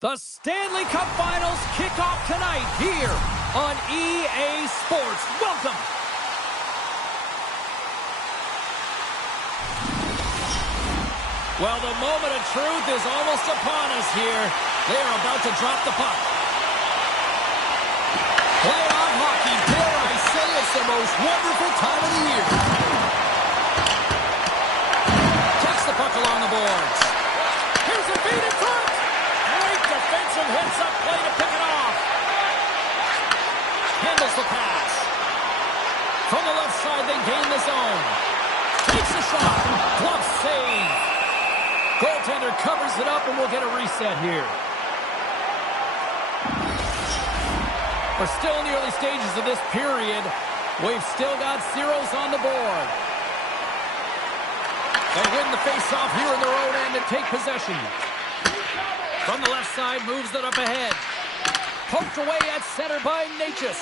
The Stanley Cup Finals kick off tonight here on EA Sports. Welcome. Well, the moment of truth is almost upon us here. They are about to drop the puck. Playoff hockey, dare I say, it's the most wonderful time of the year. Takes the puck along the boards. Here's a feed in front. Great defensive heads-up play to pick it off. Handles the pass. From the left side, they gain the zone. Takes a shot. Glove save. Goaltender covers it up, and we'll get a reset here. We're still in the early stages of this period. We've still got zeros on the board. They win the face-off here in their own end and take possession. From the left side, moves it up ahead. Poked away at center by Natchez.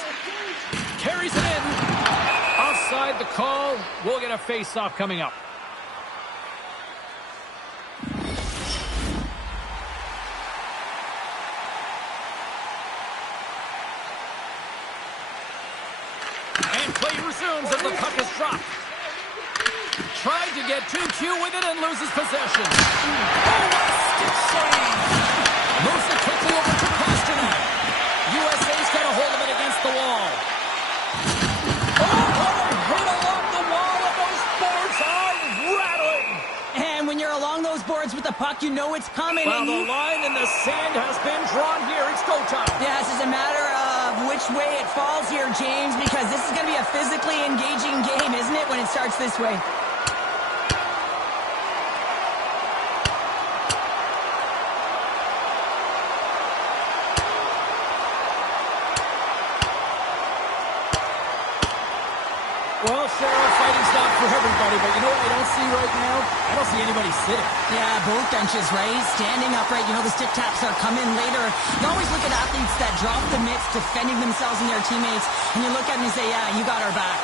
Carries it in. Offside the call. We'll get a face-off coming up. And play resumes as the puck is dropped. Tried to get 2Q with it and loses possession. Oh, what a stick save! Moves it quickly over to Pasternak. USA's got a hold of it against the wall. Oh, what a hit along the wall, and those boards are rattling. And when you're along those boards with the puck, you know it's coming. Well, the line in the sand has been drawn here. It's go time. Yeah, it's just a matter of which way it falls here, James, because this is going to be a physically engaging game, isn't it, when it starts this way? Well, Cheryl, fighting's not for everybody, but you know what I don't see right now? I don't see anybody sitting. Yeah, both benches, right? Standing upright. You know, the stick taps are coming later. You always look at athletes that drop the mitts, defending themselves and their teammates, and you look at them and say, yeah, you got our back.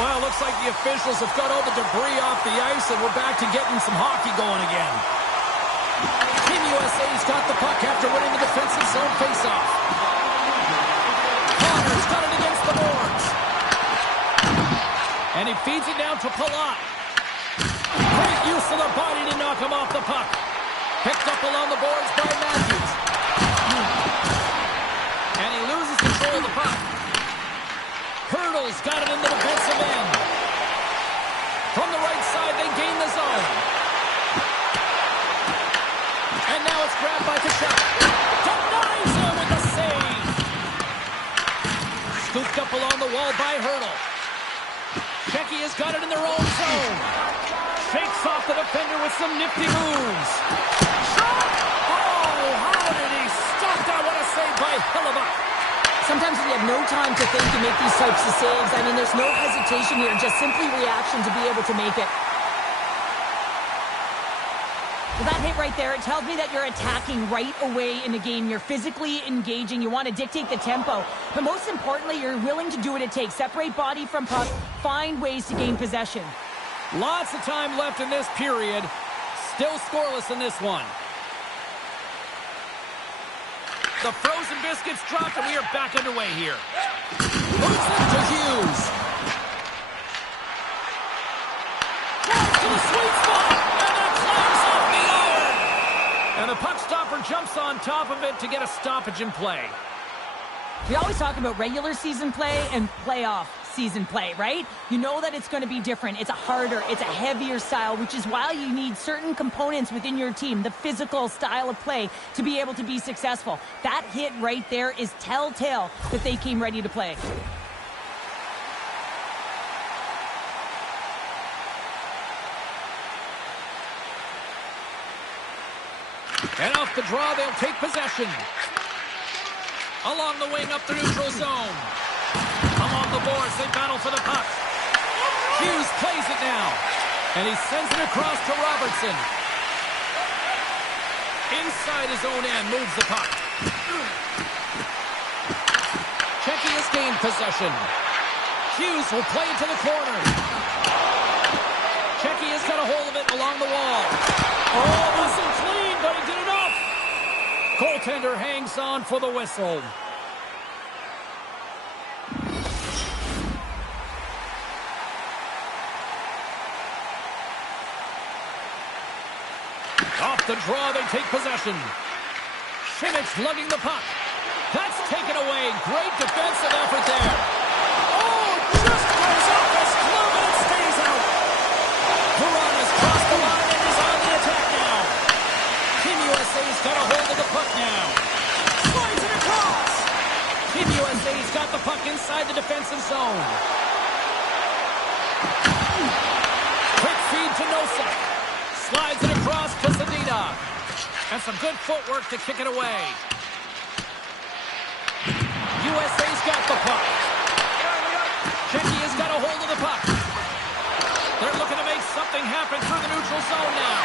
Well, it looks like the officials have got all the debris off the ice, and we're back to getting some hockey going again. Team USA's got the puck after winning the defensive zone faceoff. Connor's got it against the boards. And he feeds it down to Palat. Great use of the body to knock him off the puck. Picked up along the boards by Matthews. control of the puck. Hurdles got it in the defensive end. From the right side, they gain the zone. And now it's grabbed by Kachuk. Denies him with the save. Scooped up along the wall by Hurdle. Czechia's got it in their own zone. Shakes off the defender with some nifty moves. Shot! Oh, how did he stop that? What a save by Hellebuyck. Sometimes when you have no time to think and make these types of saves, I mean, there's no hesitation here, just simply reaction to be able to make it. Well, that hit right there, it tells me that you're attacking right away in the game. You're physically engaging. You want to dictate the tempo. But most importantly, you're willing to do what it takes. Separate body from puck. Find ways to gain possession. Lots of time left in this period. Still scoreless in this one. The frozen biscuits dropped, and we are back underway here. Moves it to Hughes. Drives to the sweet spot, and then climbs off the iron. And the puck stopper jumps on top of it to get a stoppage in play. We always talk about regular season play and playoff season play, right? You know that it's going to be different. It's a harder, it's a heavier style, which is why you need certain components within your team, the physical style of play, to be able to be successful. That hit right there is telltale that they came ready to play. And off the draw, they'll take possession. Along the wing, up the neutral zone. Along the boards, they battle for the puck. Hughes plays it now. And he sends it across to Robertson. Inside his own end, moves the puck. Czechia's gained possession. Hughes will play it to the corner. Czechia's got a hold of it along the wall. Oh, wasn't clean, but he did enough. Goaltender hangs on for the whistle. Off the draw, they take possession. Schimmick's lugging the puck. That's taken away. Great defensive effort there. Oh, just goes off his glove and it stays out. Verana's crossed the line and is on the attack now. Team USA's got a hold of the puck now. Slides it across. Team USA's got the puck inside the defensive zone. Quick feed to Nosek. Slides it across to Zadina. And some good footwork to kick it away. USA's got the puck. Czechia's got a hold of the puck. They're looking to make something happen through the neutral zone now.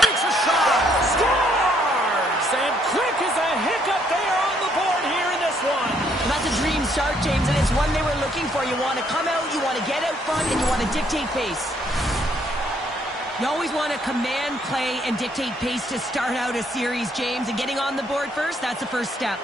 Takes a shot. Scores! And quick as a hiccup, they are on the board here in this one. Well, that's a dream start, James, and it's one they were looking for. You want to come out, you want to get out front, and you want to dictate pace. You always want to command play and dictate pace to start out a series, James, and getting on the board first, that's the first step.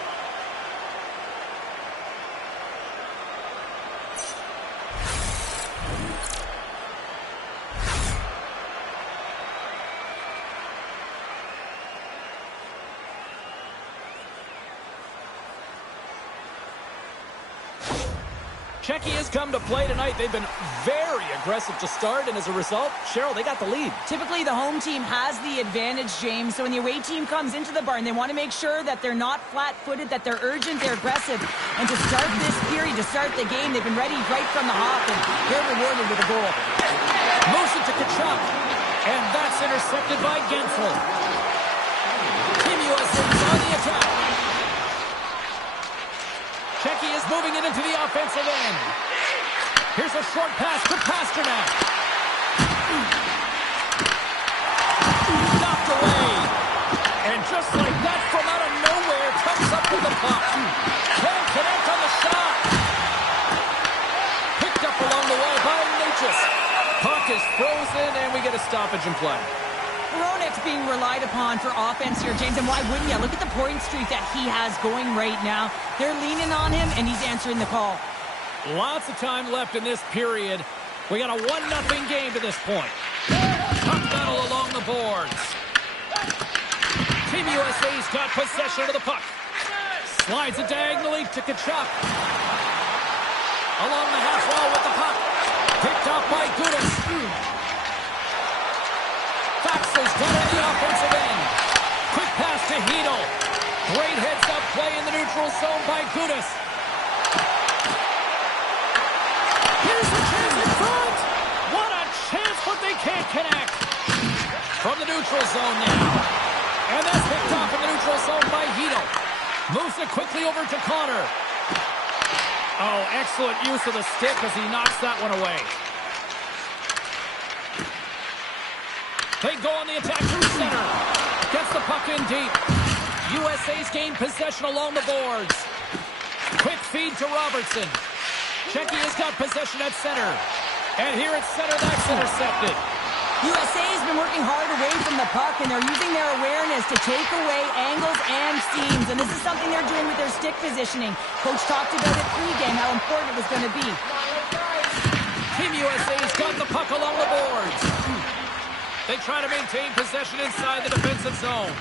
Czechia has come to play tonight. They've been very aggressive to start, and as a result, Cheryl, they got the lead. Typically, the home team has the advantage, James. So when the away team comes into the barn, they want to make sure that they're not flat-footed, that they're urgent, they're aggressive. And to start this period, to start the game, they've been ready right from the hop, and they're rewarded with a goal. Moves it to Kachuk, and that's intercepted by Gensel. Team USA is on the attack. Czechia is moving it into the offensive end. Here's a short pass to Pasternak. Knocked away. And just like that, from out of nowhere, comes up with the puck. Can't connect on the shot. Picked up along the wall by Natchez. Puck is frozen, and we get a stoppage in play. Hronek's being relied upon for offense here, James, and why wouldn't you? Look at the point streak that he has going right now. They're leaning on him, and he's answering the call. Lots of time left in this period. We got a 1-0 game to this point. Puck battle along the boards. Team USA's got possession of the puck. Slides it diagonally to Kachuk. Along the half wall with the puck. Picked up by Gudas. Fox's got it in the offensive end. Quick pass to Hedel. Great heads-up play in the neutral zone by Gudas. Here's the chance in front. What a chance, but they can't connect. From the neutral zone now. And that's picked off in the neutral zone by Hedel. Moves it quickly over to Connor. Oh, excellent use of the stick as he knocks that one away. They go on the attack through center. Gets the puck in deep. USA's gained possession along the boards. Quick feed to Robertson. Czechia's got possession at center. And here at center, that's intercepted. USA has been working hard away from the puck, and they're using their awareness to take away angles and seams. And this is something they're doing with their stick positioning. Coach talked about it pregame, how important it was going to be. Team USA's got the puck along the boards. They try to maintain possession inside the defensive zone.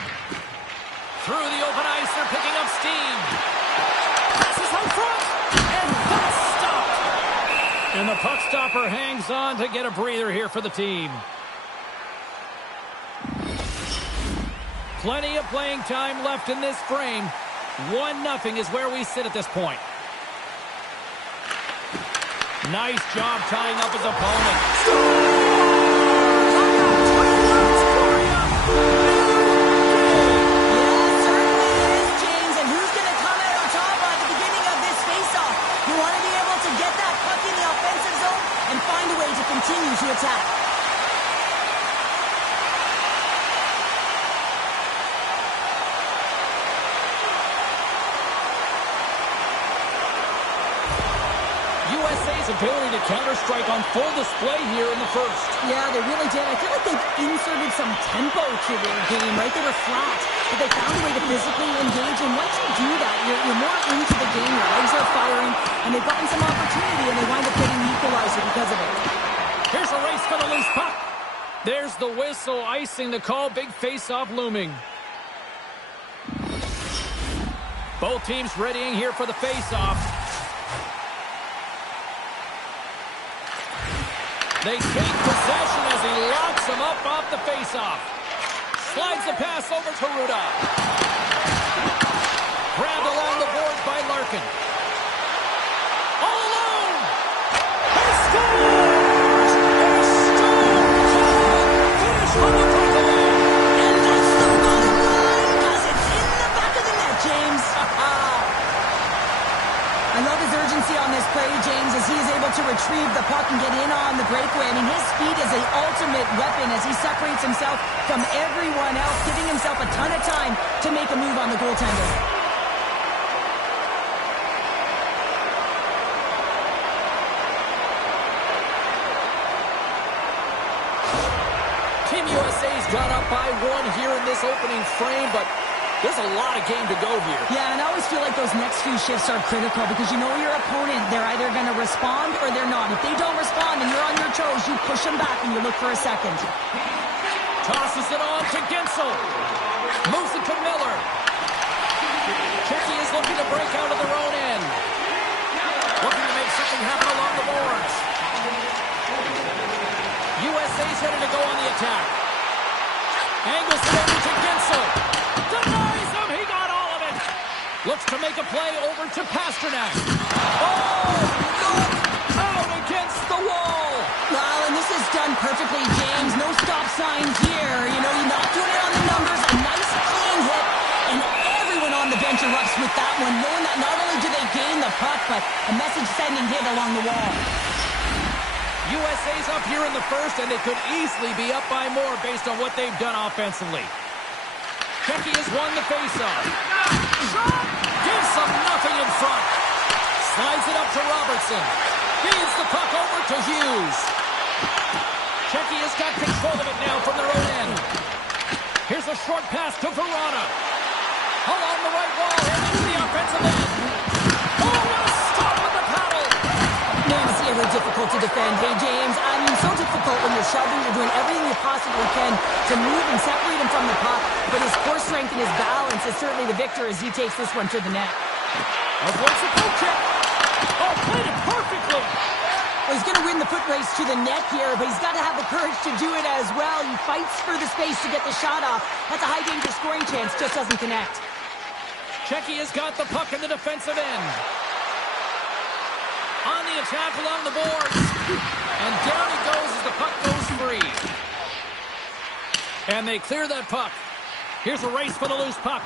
Through the open ice, they're picking up steam. Passes out front, and that's stopped. And the puck stopper hangs on to get a breather here for the team. Plenty of playing time left in this frame. 1-0 is where we sit at this point. Nice job tying up his opponent. Yeah, certainly is, James. And who's going to come out on top at the beginning of this faceoff? You want to be able to get that puck in the offensive zone and find a way to continue to attack. USA's ability to counter-strike on full display here in the first. Yeah, they really did. I feel like they've inserted some tempo to their game, right? They were flat, but they found a way to physically engage. And once you do that, you're more into the game. Your legs are firing, and they've gotten some opportunity, and they wind up getting the equalizer because of it. Here's a race for the loose puck. There's the whistle, icing the call. Big face-off looming. Both teams readying here for the face-off. They take possession as he locks him up off the faceoff. Slides the pass over to Ruda. Grabbed along the boards by Larkin. All alone! He scores! He scores! Finish on the breakaway! And that's the bottom line, because it's in the back of the net, James. I love his urgency on this play, James, as he is able to retrieve the puck and get in on the breakaway. I mean, his speed is the ultimate weapon as he separates himself from everyone else, giving himself a ton of time to make a move on the goaltender. Team USA's got up by 1 here in this opening frame, but there's a lot of game to go here. Yeah, and I always feel like those next few shifts are critical because you know your opponent, they're either going to respond or they're not. If they don't respond and you're on your toes, you push them back and you look for a second. Tosses it on to Gensel. Moves it to Miller. Czechia is looking to break out of their own end. Looking to make something happen along the boards. USA's ready to go on the attack. Angles it over to Gensel. Denies him. He got all of it. Looks to make a play over to Pasternak. Oh, look out against the wall. Well, and this is done perfectly, James. No stop signs here. You know, you're not doing it on the numbers. A nice clean hit. And everyone on the bench erupts with that one, knowing that not only do they gain the puck, but a message-sending hit along the wall. USA's up here in the first, and they could easily be up by more based on what they've done offensively. Czechia's won the faceoff. Shot! Gives them nothing in front. Slides it up to Robertson. Feeds the puck over to Hughes. Czechia's got control of it now from their own end. Here's a short pass to Verona. Along the right wall, heading to the offensive end. Oh, what a stop with the paddle! Man, it's really difficult to defend. Hey, James, I mean, so difficult when you're you're shoving, you're doing everything you possibly can to move and separate him from the puck. But his core strength and his balance is certainly the victor as he takes this one to the net. Avoids the poke check. Oh, played it perfectly. Well, he's going to win the foot race to the net here, but he's got to have the courage to do it as well. He fights for the space to get the shot off. That's a high-danger scoring chance, just doesn't connect. Czechia's got the puck in the defensive end. On the attack along the boards. And down he goes as the puck goes free. And they clear that puck. Here's a race for the loose puck.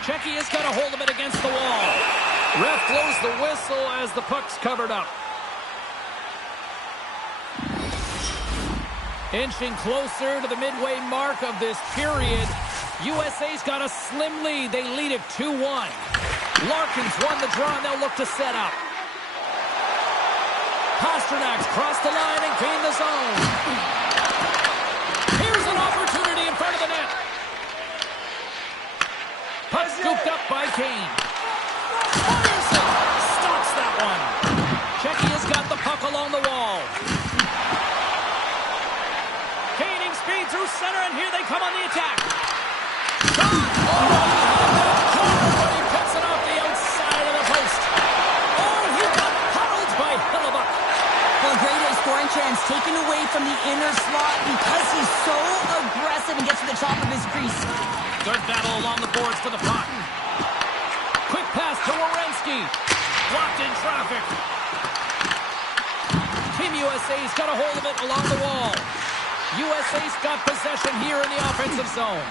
Czechia's got a hold of it against the wall. Ref blows the whistle as the puck's covered up. Inching closer to the midway mark of this period. USA's got a slim lead. They lead it 2-1. Larkin's won the draw, and they'll look to set up. Pasternak's crossed the line and gained the zone. Here's an opportunity in front of the net. Puck scooped up by Kane. Anderson stops that one. Czechia's got the puck along the wall. Gaining speed through center, and here they come on the attack. Shot! But he puts it off the outside of the post. Oh, he got huddled by Hellebuyck. Well, a great scoring chance taken away from the inner slot because he's so aggressive and gets to the top of his crease. Good battle along the boards for the puck. Quick pass to Werenski. Blocked in traffic. Team USA's got a hold of it along the wall. USA's got possession here in the offensive zone.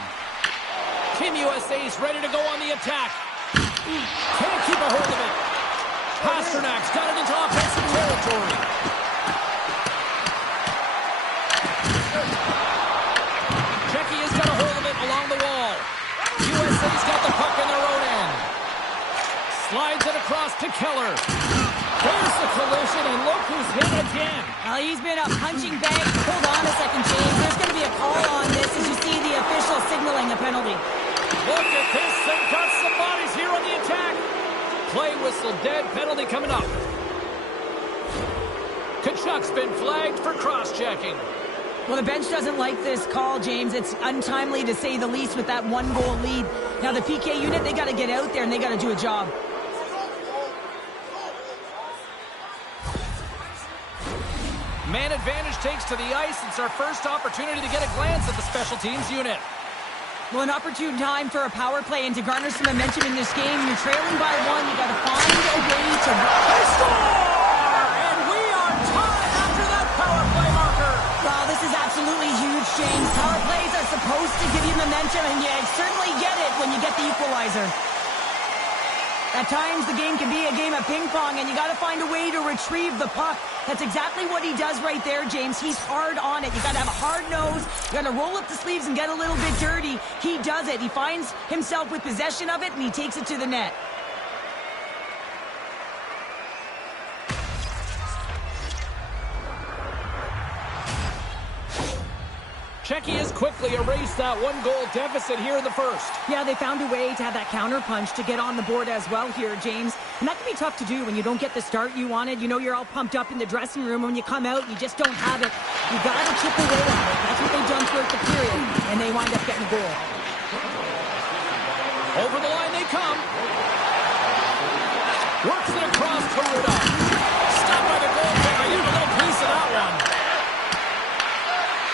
Team USA's ready to go on the attack. Can't keep a hold of it. Pasternak's got it into offensive territory. Czechia's got a hold of it along the wall. USA's got the puck in their own end. Slides it across to Keller. There's the collision, and look who's hit again. Well, he's been a punching bag. Hold on a second, James. There's going to be a call on this as you see the official signaling a penalty. Look at this. They've got some bodies here on the attack. Play whistle dead. Penalty coming up. Tkachuk's been flagged for cross-checking. Well, the bench doesn't like this call, James. It's untimely to say the least with that one-goal lead. Now, the PK unit, they got to get out there and they got to do a job. Man advantage takes to the ice. It's our first opportunity to get a glance at the special teams unit. Well, an opportune time for a power play and to garner some momentum in this game. You're trailing by one. You got to find a way to score! And we are tied after that power play marker. Well, this is absolutely huge, James. Power plays are supposed to give you momentum, and you certainly get it when you get the equalizer. At times, the game can be a game of ping pong, and you got to find a way to retrieve the puck. That's exactly what he does right there, James. He's hard on it. You got to have a hard nose. You got to roll up the sleeves and get a little bit dirty. He does it. He finds himself with possession of it, and he takes it to the net. Czechia's quickly erased that one-goal deficit here in the first. Yeah, they found a way to have that counter punch to get on the board as well here, James. And that can be tough to do when you don't get the start you wanted. You know you're all pumped up in the dressing room, and when you come out, you just don't have it. You got to chip away at it. That's what they've done throughout the period, and they wind up getting a goal. Over the line they come. Works it across to Rudolph. Stopped by the goaltender. You have a little piece of that one.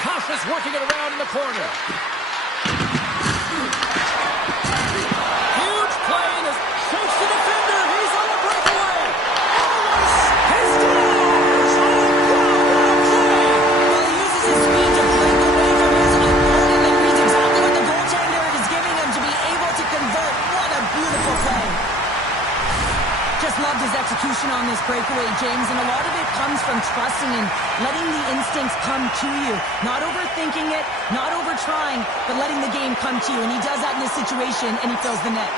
Kasha's working it around in the corner. Huge play and shakes the defender. He's on the breakaway. He scores! Oh, wow, what a play! Well, he uses his speed to break away from his opponent and reads exactly what the goaltender is giving him to be able to convert. What a beautiful play. Just loved his execution on this breakaway, James, and a lot of it comes from trusting and letting the instincts come to you. Not overthinking it, not over-trying, but letting the game come to you. And he does that in this situation, and he fills the net.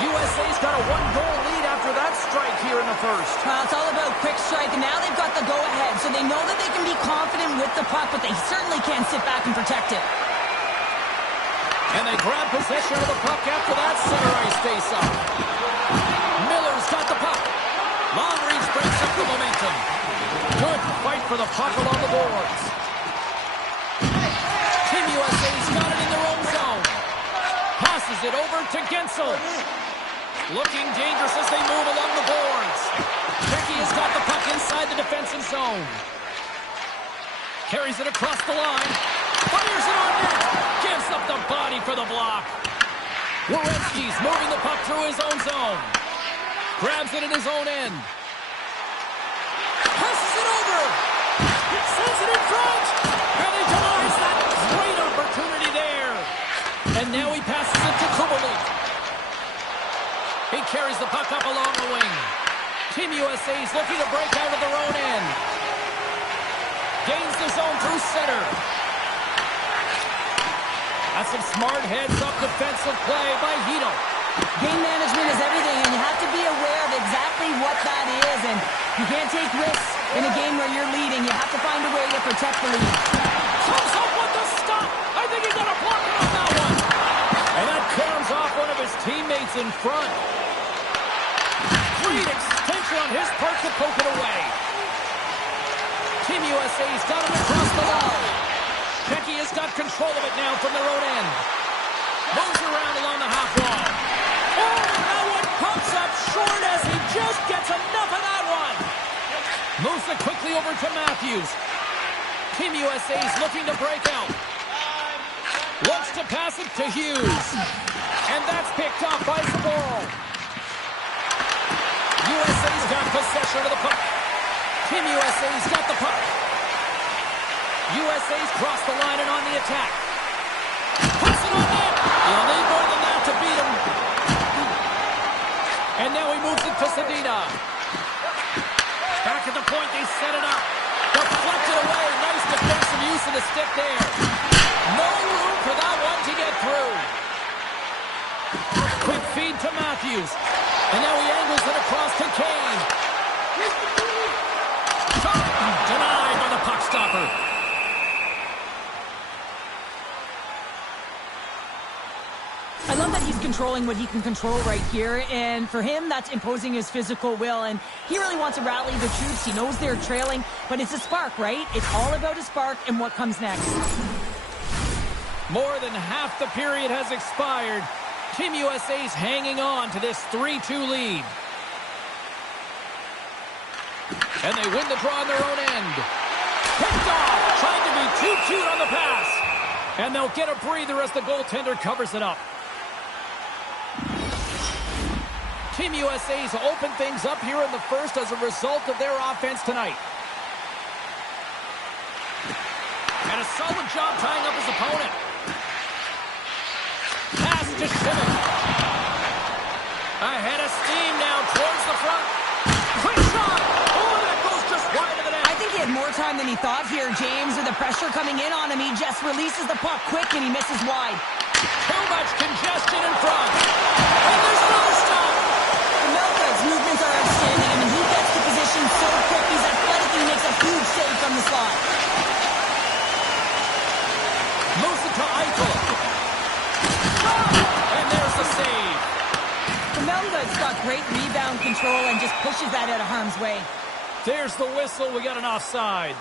USA's got a one-goal lead after that strike here in the first. Well, it's all about quick strike, and now they've got the go-ahead, so they know that they can be confident with the puck, but they certainly really can't sit back and protect it. And they grab possession of the puck after that center ice face-off. Miller's got the puck. Long reach breaks up the momentum. Good fight for the puck along the boards. Team USA's got it in their own zone. Passes it over to Gensel. Looking dangerous as they move along the boards. Czechia has got the puck inside the defensive zone. Carries it across the line. Fires it on net. Gives up the body for the block. Werenski's moving the puck through his own zone. Grabs it in his own end. Passes it over. Sends it in front. And he denies that great opportunity there. And now he passes it to Kubalik. He carries the puck up along the wing. Team USA's looking to break out of their own end. Gains the zone through center. That's some smart heads-up defensive play by Hito. Game management is everything, and you have to be aware of exactly what that is. And you can't take risks in a game where you're leading. You have to find a way to protect the lead. Comes up with the stop. I think he's going to block it on that one. And that comes off one of his teammates in front. Great extension on his part to poke it away. Team USA's got it across the line. Czechia's got control of it now from their own end. Moves around along the half wall. Oh, that one pops up short as he just gets enough of that one. Moves it quickly over to Matthews. Team USA's looking to break out. Wants to pass it to Hughes. And that's picked off by Zaboro. USA's got possession of the puck. Team USA's got the puck. USA's crossed the line and on the attack. Puts it on net. He'll need more than that to beat him. And now he moves it to Sedina. Back at the point, they set it up. Deflected away. Nice defensive use of the stick there. No room for that one to get through. Quick feed to Matthews. And now he angles it across to Kane. Shot denied by the puck stopper. I love that he's controlling what he can control right here, and for him, that's imposing his physical will, and he really wants to rally the troops. He knows they're trailing, but it's a spark, right? It's all about a spark and what comes next. More than half the period has expired. Team USA's hanging on to this 3-2 lead. And they win the draw on their own end. Picked off, trying to be too cute on the pass. And they'll get a breather as the goaltender covers it up. Team USA's opened things up here in the first as a result of their offense tonight. And a solid job tying up his opponent. Pass to Schmidt. Ahead of steam now towards the front. Quick shot. Oh, that goes just wide of the net. I think he had more time than he thought here, James. With the pressure coming in on him, he just releases the puck quick and he misses wide. Too much congestion in front. And there's another stop. Melka's movements are outstanding. I mean, he gets to position so quick. He's athletic and he makes a huge save from the slot. Moves it to Eichel. And there's the save. Melka's got great rebound control and just pushes that out of harm's way. There's the whistle. We got an offside.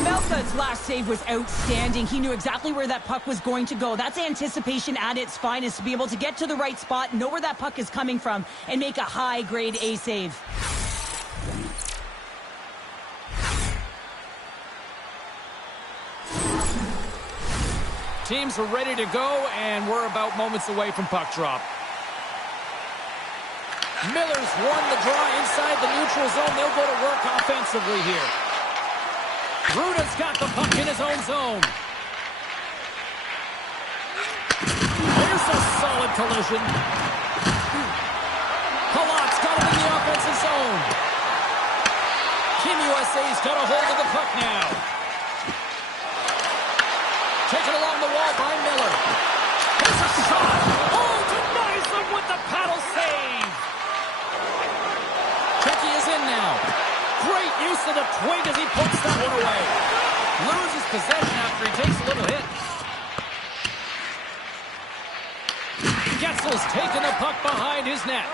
Melka's last save was outstanding. He knew exactly where that puck was going to go. That's anticipation at its finest, to be able to get to the right spot, know where that puck is coming from, and make a high-grade A save. Teams are ready to go, and we're about moments away from puck drop. Miller's won the draw inside the neutral zone. They'll go to work offensively here. Ruda's got the puck in his own zone. There's a solid collision. Palat's got him in the offensive zone. Team USA's got a hold of the puck now. Taken along the wall by Miller. Here's a shot. Oh, denies them with the paddle save. Czechia is in now. Great use of the twig as he puts that one away. Loses possession after he takes a little hit. Getzel's taking the puck behind his net.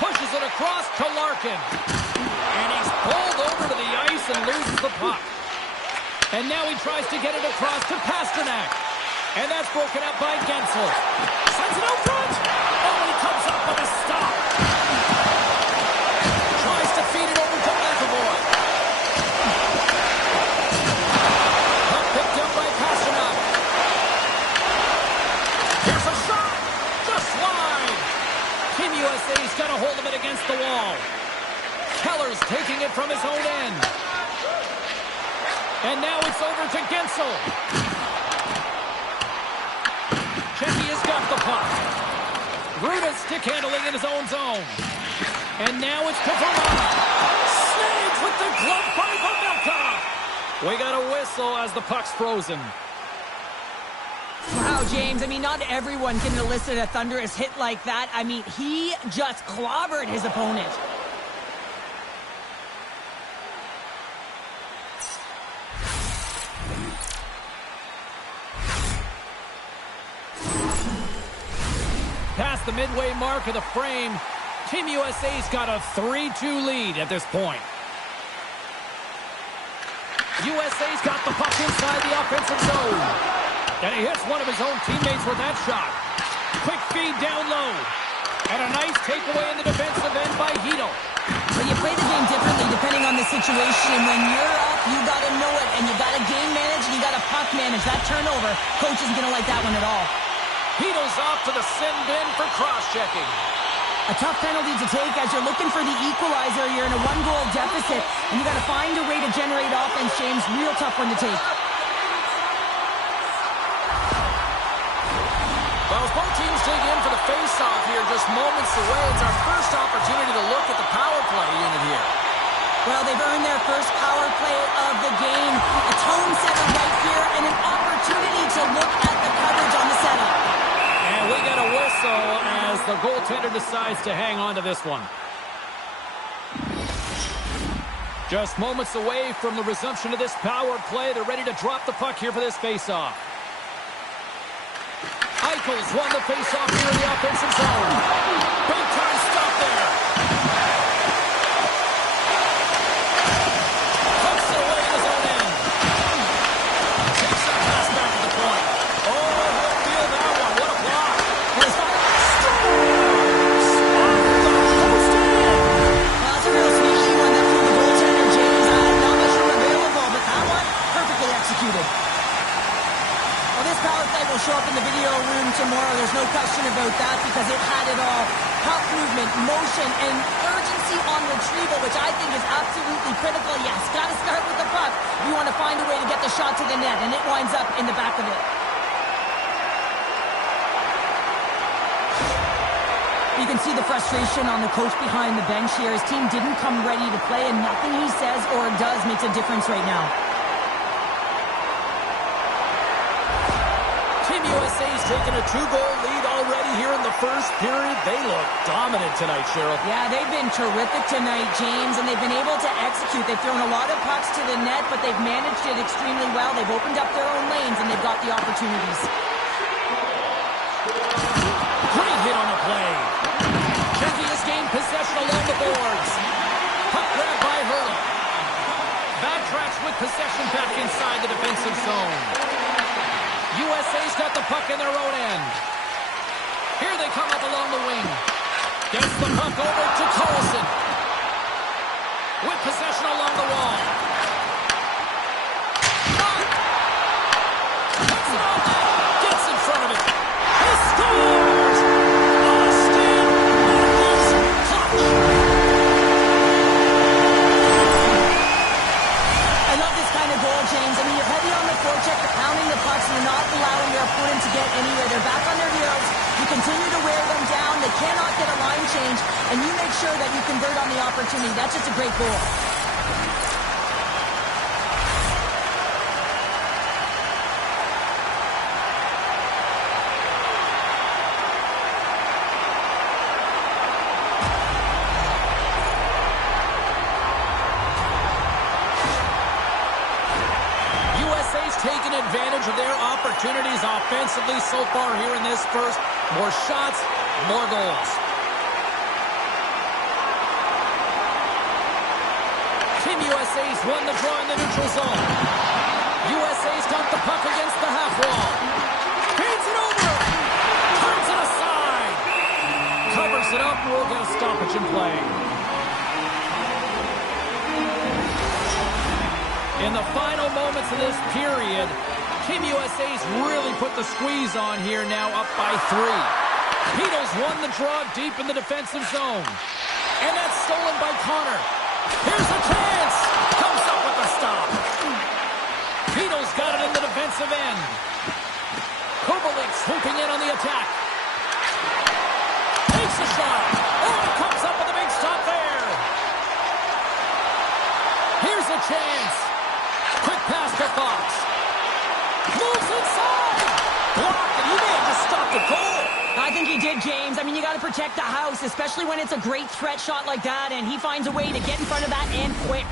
Pushes it across to Larkin. And he's pulled over to the ice and loses the puck. And now he tries to get it across to Pasternak. And that's broken up by Getzel. Sends it out front. Oh, and he comes up with a stop. Tries to feed it over to McAvoy. Puck picked up by Pasternak. Here's a shot. Just wide. Team USA's got a hold of it against the wall. Keller's taking it from his own end. And now it's over to Getzel. Czechia's got the puck. Ruda stick handling in his own zone. And now it's to Verona. Saved with the glove by Pavelka. We got a whistle as the puck's frozen. Wow, James, I mean, not everyone can elicit a thunderous hit like that. I mean, he just clobbered his opponent. Past the midway mark of the frame, Team USA's got a 3-2 lead at this point. USA's got the puck inside the offensive zone. And he hits one of his own teammates with that shot. Quick feed down low. And a nice takeaway in the defensive end by Hito. Well, you play the game differently depending on the situation. When you're up, you got to know it. And you got to game manage and you got to puck manage. That turnover, coach isn't going to like that one at all. Hito's off to the sin bin for cross-checking. A tough penalty to take as you're looking for the equalizer. You're in a one-goal deficit, and you got to find a way to generate offense, James. Real tough one to take. Well, as both teams dig in for the face-off here just moments away, it's our first opportunity to look at the power play unit here. Well, they've earned their first power play of the game. A tone setter right here, and an opportunity to look at the coverage on the setup. And we got a whistle as the goaltender decides to hang on to this one. Just moments away from the resumption of this power play. They're ready to drop the puck here for this face-off. Eichel's won the face-off here in the offensive zone. Big time stop there. Puts it away in his own end. Takes that pass back to the point. Oh, he'll feel that one. What a block. There's that. Scores! Off the post in. Well, that's a real sneaky one that threw the goaltender, James. Not much room available, but that one, perfectly executed. Well, this power play will show up in the video room tomorrow. There's no question about that because it had it all. Puck movement, motion, and urgency on retrieval, which I think is absolutely critical. Yes, got to start with the puck. You want to find a way to get the shot to the net, and it winds up in the back of it. You can see the frustration on the coach behind the bench here. His team didn't come ready to play, and nothing he says or does makes a difference right now. Team USA's taken a 2-goal lead already here in the first period. They look dominant tonight, Cheryl. Yeah, they've been terrific tonight, James, and they've been able to execute. They've thrown a lot of pucks to the net, but they've managed it extremely well. They've opened up their own lanes, and they've got the opportunities. Great hit on the play. Czechia's gained possession along the boards. Puck grab by Hurley. Backtracks with possession back inside the defensive zone. USA's got the puck in their own end. Here they come up along the wing. Gets the puck over to Carlson. With possession along the wall. Puts it off. Gets in front of it. He scores! Austin Matthews clutch. I love this kind of goal, James. I mean, you're heavy on the forecheck, you're pounding the pucks, and you're not allowing your opponent to get anywhere. They're back on their heels. You continue to wear them down. They cannot get a line change, and you make sure that you convert on the opportunity. That's just a great goal. taken advantage of their opportunities offensively so far here in this first. More shots, more goals. Team USA's won the draw in the neutral zone. USA's got the puck against the half wall. Feeds it over. Turns it aside. Covers it up. We'll get a stoppage in play. In the final moments of this period, Team USA's really put the squeeze on here, now up by 3. Beatles won the draw deep in the defensive zone. And that's stolen by Connor. Here's a chance. Comes up with a stop. Beatles got it in the defensive end. Kubalik swooping in on the attack. Takes a shot. Oh, and it comes up with a big stop there. Here's a chance. Quick pass to Fox. Moves inside. Blocked, and he may have just stopped the goal. I think he did, James. I mean, you got to protect the house, especially when it's a great threat shot like that, and he finds a way to get in front of that and quick.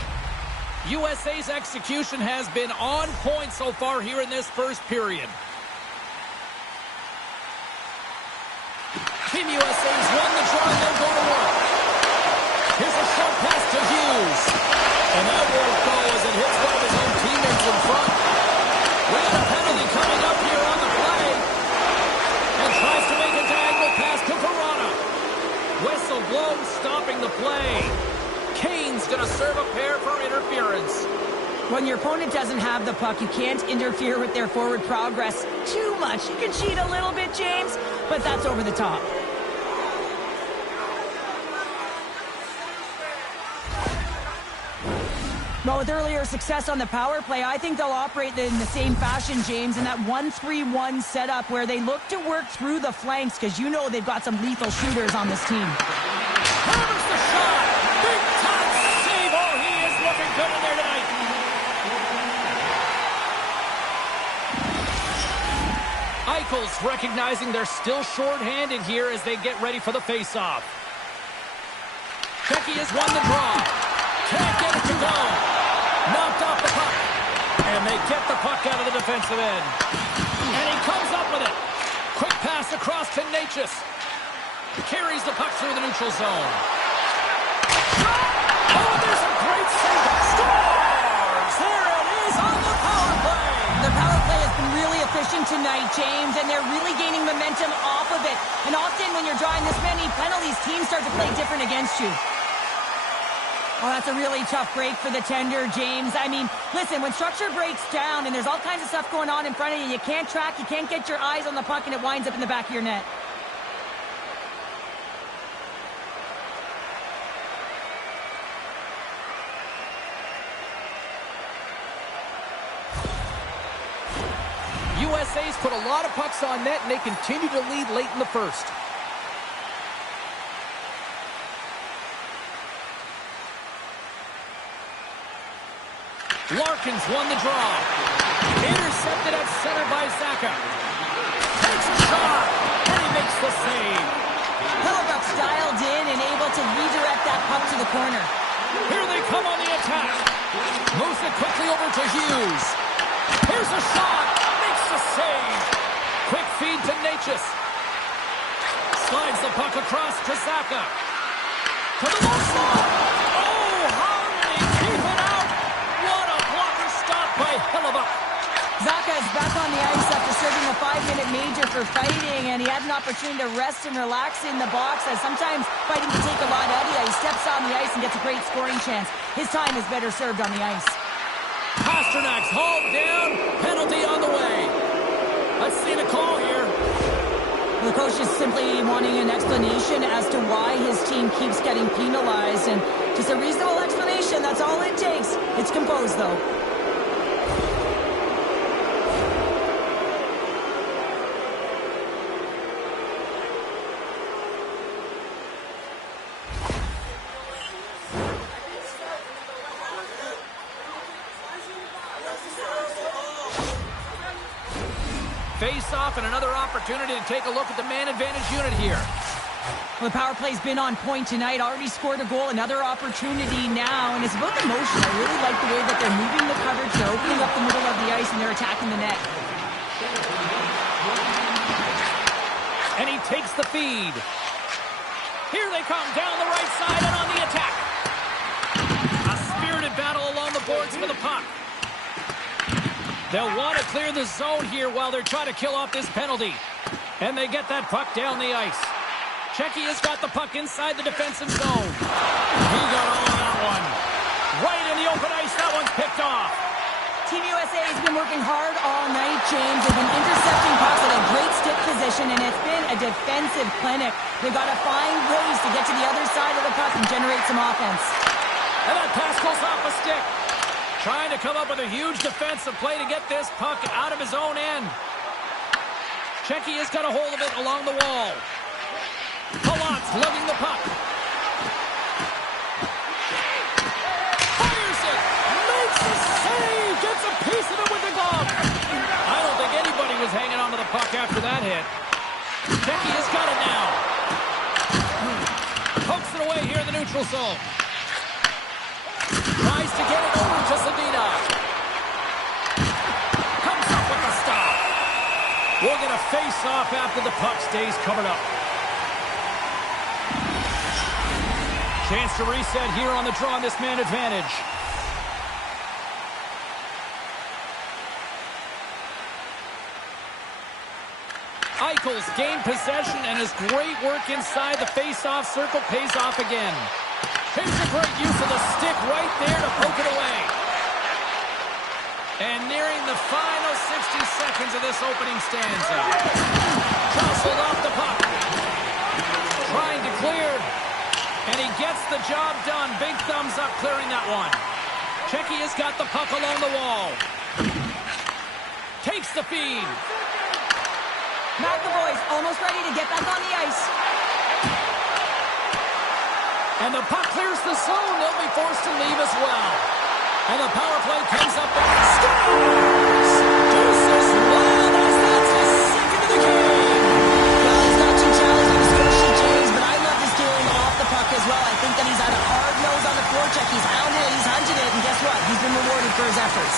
USA's execution has been on point so far here in this first period. Team USA's won the draw and they'll go to work. Here's a short pass to Hughes. And that won't go as it hits one of his own teammates in front. We got a penalty coming up here on the play. And tries to make a diagonal pass to Verona. Whistle blown, stopping the play. Kane's going to serve a pair for interference. When your opponent doesn't have the puck, you can't interfere with their forward progress too much. You can cheat a little bit, James, but that's over the top. Well, with earlier success on the power play, I think they'll operate in the same fashion, James, in that 1-3-1 setup where they look to work through the flanks because you know they've got some lethal shooters on this team. Hammers the shot! Big time save! Oh, he is looking good in there tonight. Eichel's recognizing they're still short-handed here as they get ready for the face-off. Becky has won the draw. Can't get it to go. Knocked off the puck. And they get the puck out of the defensive end. And he comes up with it. Quick pass across to Natchez. Carries the puck through the neutral zone. Oh, there's a great save. Scores! There it is on the power play. The power play has been really efficient tonight, James, and they're really gaining momentum off of it. And often when you're drawing this many penalties, teams start to play different against you. Well, that's a really tough break for the tender, James. I mean, listen, when structure breaks down and there's all kinds of stuff going on in front of you, you can't track, you can't get your eyes on the puck, and it winds up in the back of your net. USA's put a lot of pucks on net, and they continue to lead late in the first. Larkins won the draw. Intercepted at center by Zaka. Takes a shot, and he makes the save. Hellebuyck's dialed in and able to redirect that puck to the corner. Here they come on the attack. Moves it quickly over to Hughes. Here's a shot. Makes the save. Quick feed to Natchez. Slides the puck across to Zaka. To the low slot. Oh, how did he keep it out? What a blocker stop by Hellebuyck. Zaka is back on the ice after serving a 5-minute major for fighting, and he had an opportunity to rest and relax in the box, as sometimes fighting can take a lot out of you. He steps on the ice and gets a great scoring chance. His time is better served on the ice. Pasternak's hauled down. Penalty on the way. Let's see the call here. The coach is simply wanting an explanation as to why his team keeps getting penalized, and just a reasonable explanation, that's all it takes. It's composed, though. Face-off and another opportunity to take a look at the man advantage unit here. Well, the power play's been on point tonight. Already scored a goal. Another opportunity now. And it's about the motion. I really like the way that they're moving the coverage. They're opening up the middle of the ice and they're attacking the net. And he takes the feed. Here they come down the right side and on the attack. A spirited battle along the boards for the puck. They'll want to clear the zone here while they're trying to kill off this penalty. And they get that puck down the ice. Czechia's got the puck inside the defensive zone. He got all of that one. Right in the open ice, that one's picked off. Team USA has been working hard all night, James. They've been intercepting pucks at a great stick position, and it's been a defensive clinic. They've got to find ways to get to the other side of the puck and generate some offense. And that pass goes off a stick. Trying to come up with a huge defensive play to get this puck out of his own end. Czechia's got a hold of it along the wall. Palat's lugging the puck. Fires it. Makes a save. Gets a piece of it with the glove. I don't think anybody was hanging on to the puck after that hit. Czechia's got it now. Pokes it away here in the neutral zone. Tries to get it over to Zadina. Comes up with the stop. We'll get a face-off after the puck stays covered up. Chance to reset here on the draw on this man advantage. Eichel's gained possession, and his great work inside the face-off circle pays off again. Here's a great use of the stick right there to poke it away. And nearing the final 60 seconds of this opening stanza. Jostled off the puck. Trying to clear. And he gets the job done. Big thumbs up clearing that one. Czechia's got the puck along the wall. Takes the feed. McAvoy's almost ready to get back on the ice. And the puck clears the zone. They'll be forced to leave as well. And the power play comes up and scores! Deuces Wild, that's his second of the game. Well, he's not too challenging to score sheet, James, but I love his game off the puck as well. I think that he's had a hard nose on the forecheck. He's hounded it, he's hunted it, and guess what? He's been rewarded for his efforts.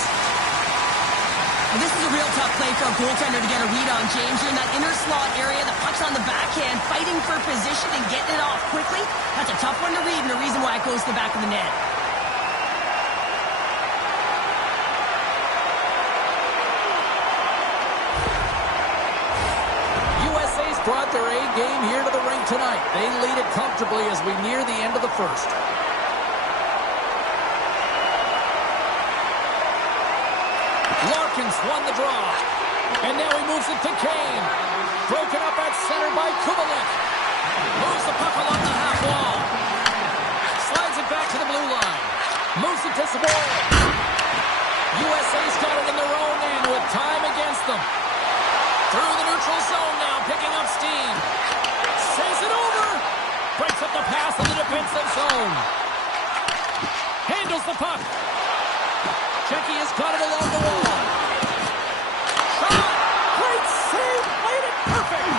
And this is a real tough play for a goaltender to get a read on, James. You're in that inner slot area, the puck's on the backhand, fighting for position and getting it off quickly. That's a tough one to read, and the reason why it goes to the back of the net. USA's brought their A game here to the rink tonight. They lead it comfortably as we near the end of the first. Larkins won the draw. And now he moves it to Kane. Broken up at center by Kubalik. Moves the puck along the half wall. Slides it back to the blue line. Moves it to Sabor. USA's got it in their own end with time against them. Through the neutral zone now, picking up steam. Saves it over. Breaks up the pass in the defensive zone. Handles the puck. Czechia's got it along the wall. Shot! Great save! Played it perfect!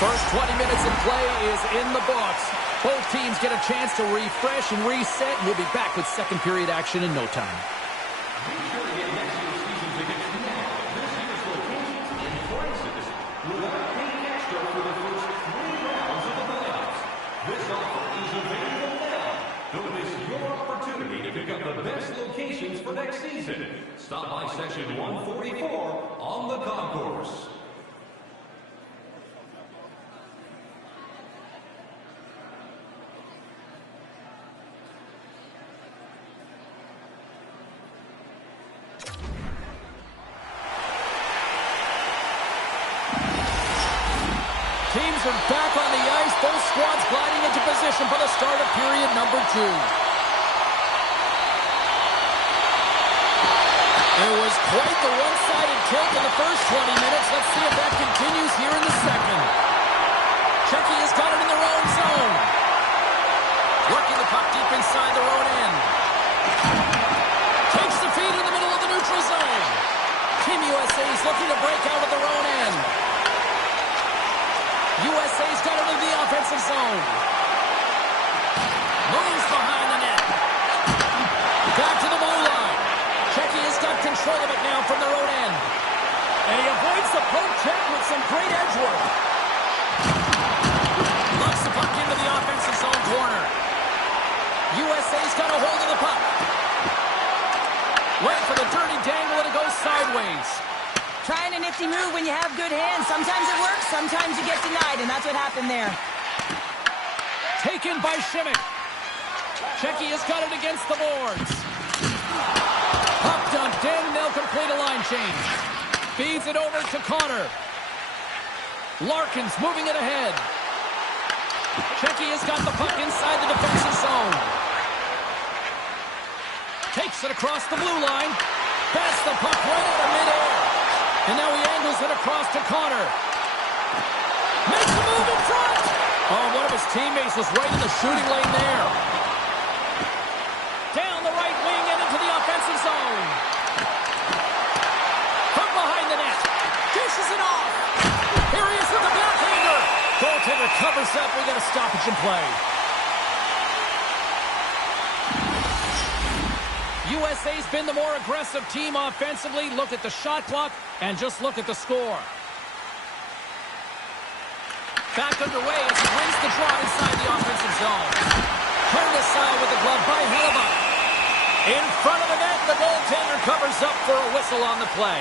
First 20 minutes of play is in the books. Both teams get a chance to refresh and reset, and we'll be back with second period action in no time. For next season, stop by section 144 on the concourse. Teams are back on the ice. Both squads gliding into position for the start of period number 2. It was quite the one-sided tilt in the first 20 minutes. Let's see if that continues here in the second. Czechia's got it in their own zone. Working the puck deep inside their own end. Takes the feed in the middle of the neutral zone. Team USA is looking to break out of their own end. USA's got it in the offensive zone. Moves behind the net. Czechia's got a hold of the puck. Wait for the dirty dangle and it goes sideways. Trying a nifty move when you have good hands. Sometimes it works, sometimes you get denied, and that's what happened there. Taken by Šimik. Czechia's got it against the boards. Puck dumped in, they'll complete a line change. Feeds it over to Connor. Larkin's moving it ahead. Czechia's got the puck inside the defensive zone. Takes it across the blue line. Bats the puck right out of midair. And now he angles it across to Connor. Makes a move in front. Oh, one of his teammates was right in the shooting lane there. Down the right wing and into the offensive zone. From behind the net. Dishes it off. Here he is with the backhander. Goaltender covers up. We got a stoppage in play. USA's been the more aggressive team offensively. Look at the shot clock and just look at the score. Back underway as he wins the draw inside the offensive zone. Turned aside with the glove by Hellebuck. In front of the net, the goaltender covers up for a whistle on the play.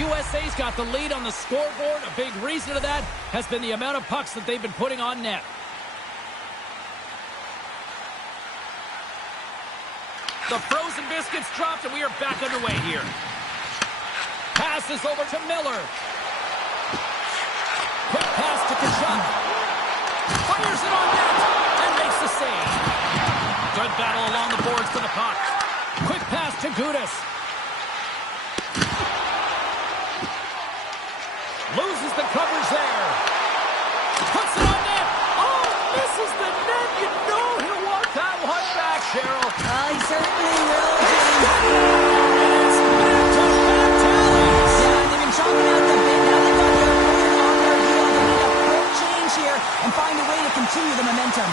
USA's got the lead on the scoreboard. A big reason to that has been the amount of pucks that they've been putting on net. The frozen biscuits dropped, and we are back underway here. Passes over to Miller. Quick pass to Tkachuk. Fires it on net and makes the save. Good battle along the boards for the puck. Quick pass to Gudas. Loses the coverage there. Puts it on net. Oh, misses the net. You know he'll want that one back, Cheryl. He certainly will, James. And it's back-to-back tallies. Yeah, they've been chalking out the big. Now they've got their opponent on their heel. They need a quick change here and find a way to continue the momentum.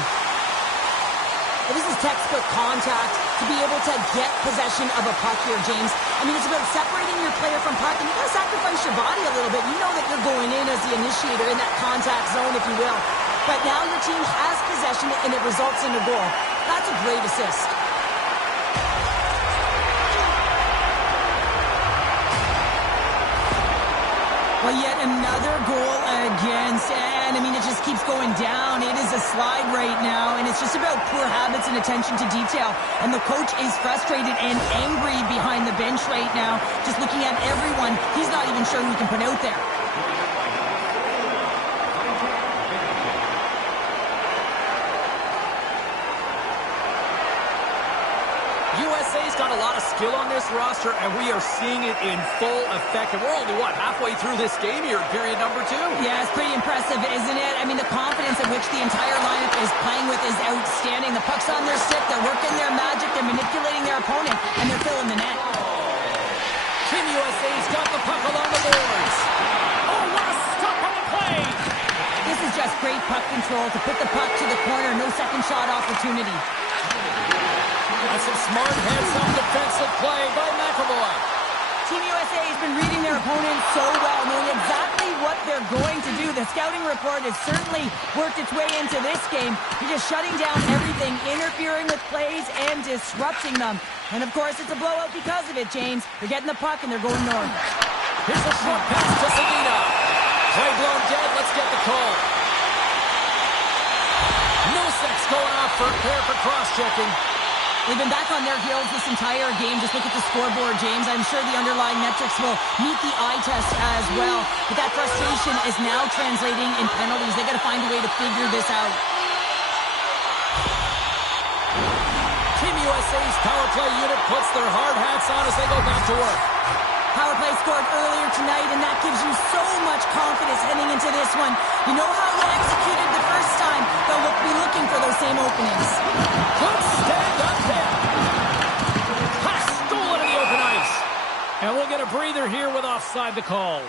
Well, this is textbook contact to be able to get possession of a puck here, James. I mean, it's about separating your player from puck, and you got to sacrifice your body a little bit. You know that you're going in as the initiator in that contact zone, if you will. But now your team has possession, and it results in a goal. That's a great assist. Well, yet another goal against, and I mean, it just keeps going down. It is a slide right now, and it's just about poor habits and attention to detail. And the coach is frustrated and angry behind the bench right now, just looking at everyone. He's not even sure who he can put out there. USA's got a lot of skill on this roster, and we are seeing it in full effect. And we're only, halfway through this game here, period number 2? Yeah, it's pretty impressive, isn't it? I mean, the confidence in which the entire lineup is playing with is outstanding. The puck's on their stick, they're working their magic, they're manipulating their opponent, and they're filling the net. Team USA's got the puck along the boards. Oh, what a stop on the play! This is just great puck control to put the puck to the corner, no second shot opportunity. That's some smart heads-up defensive play by McAvoy. Team USA has been reading their opponent so well, knowing exactly what they're going to do. The scouting report has certainly worked its way into this game. You're just shutting down everything, interfering with plays, and disrupting them. And, of course, it's a blowout because of it, James. They're getting the puck, and they're going north. Here's a short pass to Zadina. Play blown dead. Let's get the call. Nosek's going off for a pair for cross-checking. They've been back on their heels this entire game. Just look at the scoreboard, James. I'm sure the underlying metrics will meet the eye test as well. But that frustration is now translating in penalties. They've got to find a way to figure this out. Team USA's power play unit puts their hard hats on as they go back to work. Power play scored earlier tonight, and that gives you so much confidence heading into this one. You know how you executed the first time. They'll be looking for those same openings. Good stand up there. Pass stolen in the open ice. And we'll get a breather here with offside the call.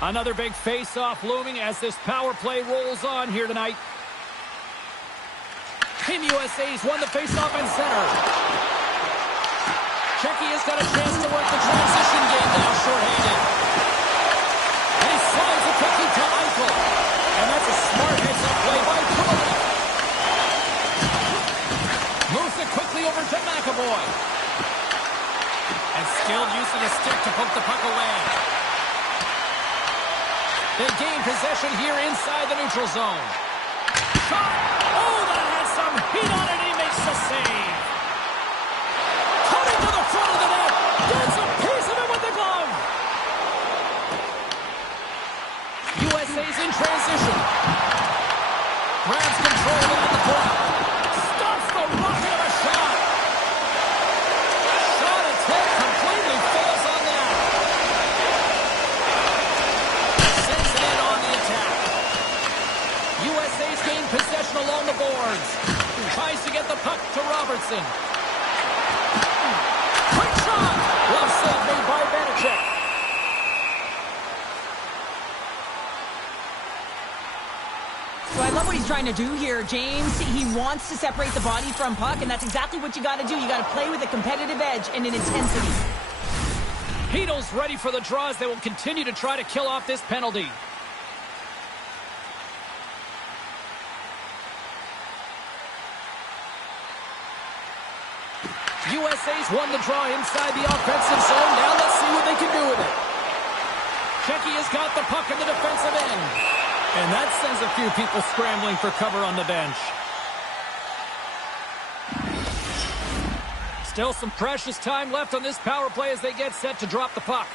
Another big face-off looming as this power play rolls on here tonight. Team USA's won the face-off in center. Czechia's got a chance to work the transition game now shorthanded. And he slides a cookie to Eichel. And that's a smart using a stick to poke the puck away. They gain possession here inside the neutral zone. Shot! Oh, that has some heat on it. He makes the save. Cutting to the front of the net. Gets a piece of it with the glove. USA's in transition. Grabs control of the point. Stops the rocket of a shot. Shot attempt completely fails on that. Sends it in on the attack. USA's gained possession along the boards. Tries to get the puck to Robertson. Quick shot! Glove save made by Vanacek. So I love what he's trying to do here, James. He wants to separate the body from puck, and that's exactly what you got to do. You got to play with a competitive edge and an intensity. Heedle's ready for the draws. They will continue to try to kill off this penalty. USA's won the draw inside the offensive zone. Now let's see what they can do with it. Czechia's got the puck in the defensive end. And that sends a few people scrambling for cover on the bench. Still some precious time left on this power play as they get set to drop the puck.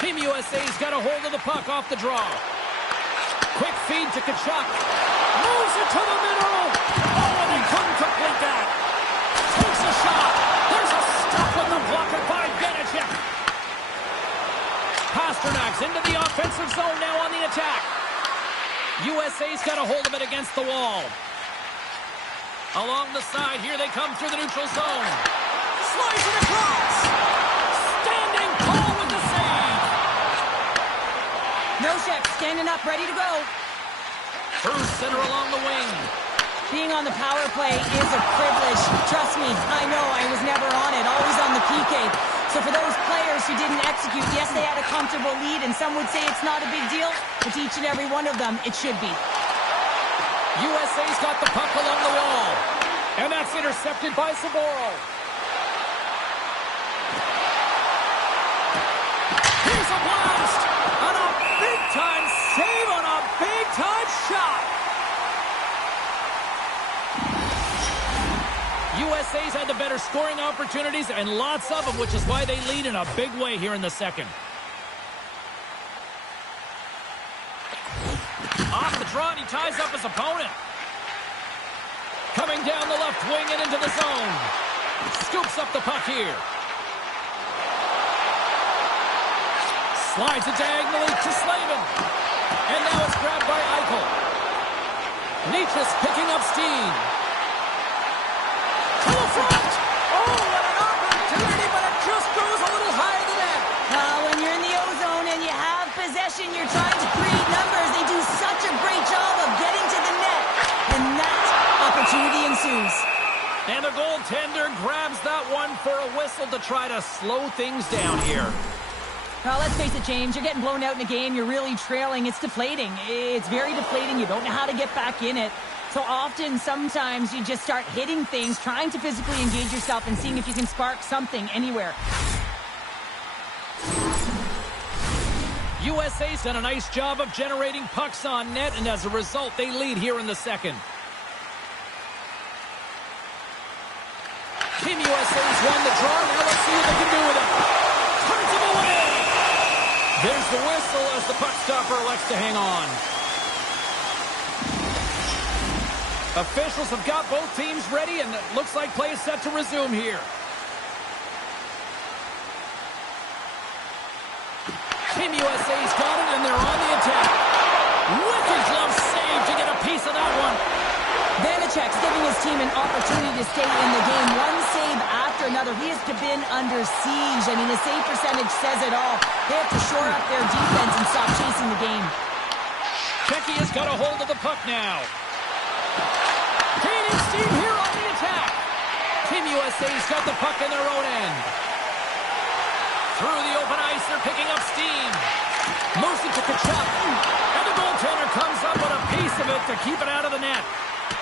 Team USA's got a hold of the puck off the draw. Quick feed to Tkachuk. Moves it to the middle. Oh, and they couldn't complete that. Takes a shot. There's a stop with the blocker by Vanacek. Pasternak's into the offensive zone now on the attack. USA's got a hold of it against the wall. Along the side, here they come through the neutral zone. Slides it across. Standing tall with the save. Nosek standing up, ready to go. Through center along the wing. Being on the power play is a privilege. Trust me, I know I was never on it, always on the PK. So for those players who didn't execute, yes, they had a comfortable lead, and some would say it's not a big deal, but to each and every one of them, it should be. USA's got the puck along the wall. And that's intercepted by Saboro. Here's a blast! On a big-time save on a big-time shot! USA's had the better scoring opportunities, and lots of them, which is why they lead in a big way here in the second. Off the draw, and he ties up his opponent. Coming down the left wing and into the zone. Scoops up the puck here. Slides it diagonally to Slavin. And now it's grabbed by Eichel. Nietzsche's picking up steam. To the front! Oh, what an opportunity, but it just goes a little higher than that. When you're in the O-zone and you have possession, you're trying to create numbers. They do such a great job of getting to the net. And that opportunity ensues. And the goaltender grabs that one for a whistle to try to slow things down here. Well, let's face it, James, you're getting blown out in a game. You're really trailing. It's deflating. It's very deflating. You don't know how to get back in it. So often, sometimes you just start hitting things, trying to physically engage yourself and seeing if you can spark something anywhere. USA's done a nice job of generating pucks on net, and as a result, they lead here in the second. Team USA's won the draw. Now let's see what they can do with it. Turns him away. There's the whistle as the puck stopper elects to hang on. Officials have got both teams ready, and it looks like play is set to resume here. Team USA's got it, and they're on the attack. Wicked glove save to get a piece of that one. Vanacek's giving his team an opportunity to stay in the game. One save after another. He has been under siege. I mean, the save percentage says it all. They have to shore up their defense and stop chasing the game. Czechia's got a hold of the puck now. Gaining steam here on the attack. Team USA's got the puck in their own end. Through the open ice, they're picking up steam. Moves it to Tkachuk. And the goaltender comes up with a piece of it to keep it out of the net.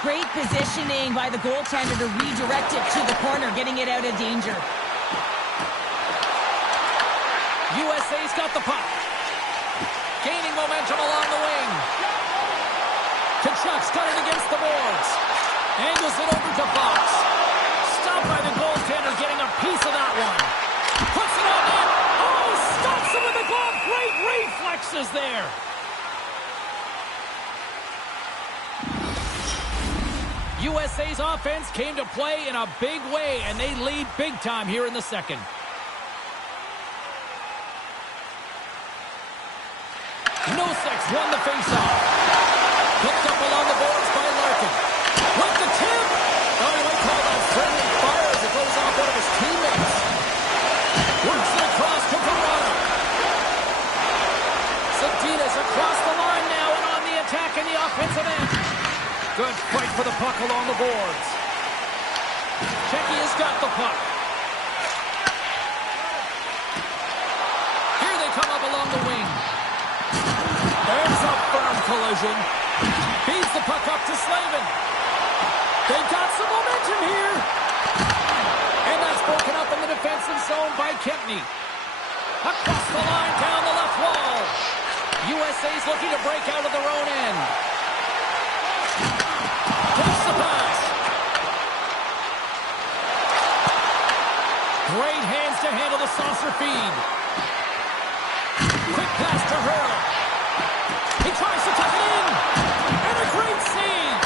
Great positioning by the goaltender to redirect it to the corner, getting it out of danger. USA's got the puck. Gaining momentum along the wing. Tkachuk's got it against the boards. Angles it over to Fox. Stopped by the goaltender, getting a piece of that one. Puts it on net. Oh, stops it with the glove. Great reflexes there. USA's offense came to play in a big way, and they lead big time here in the second. Nosek won the faceoff. Picked up along the boards by Larkin. With the tip. Oh, you might call that friendly fire as it goes off one of his teammates. Works it across to Verano. Santina's across the line now and on the attack in the offensive end. Good fight for the puck along the boards. Czechia's got the puck. Here they come up along the wing. There's a firm collision. Feeds the puck up to Slavin. They've got some momentum here. And that's broken up in the defensive zone by Kempny. Across the line, down the left wall. USA's looking to break out of their own end. Takes the pass. Great hands to handle the saucer feed. Quick pass to Hurl. He tries to tuck it in. And a great save.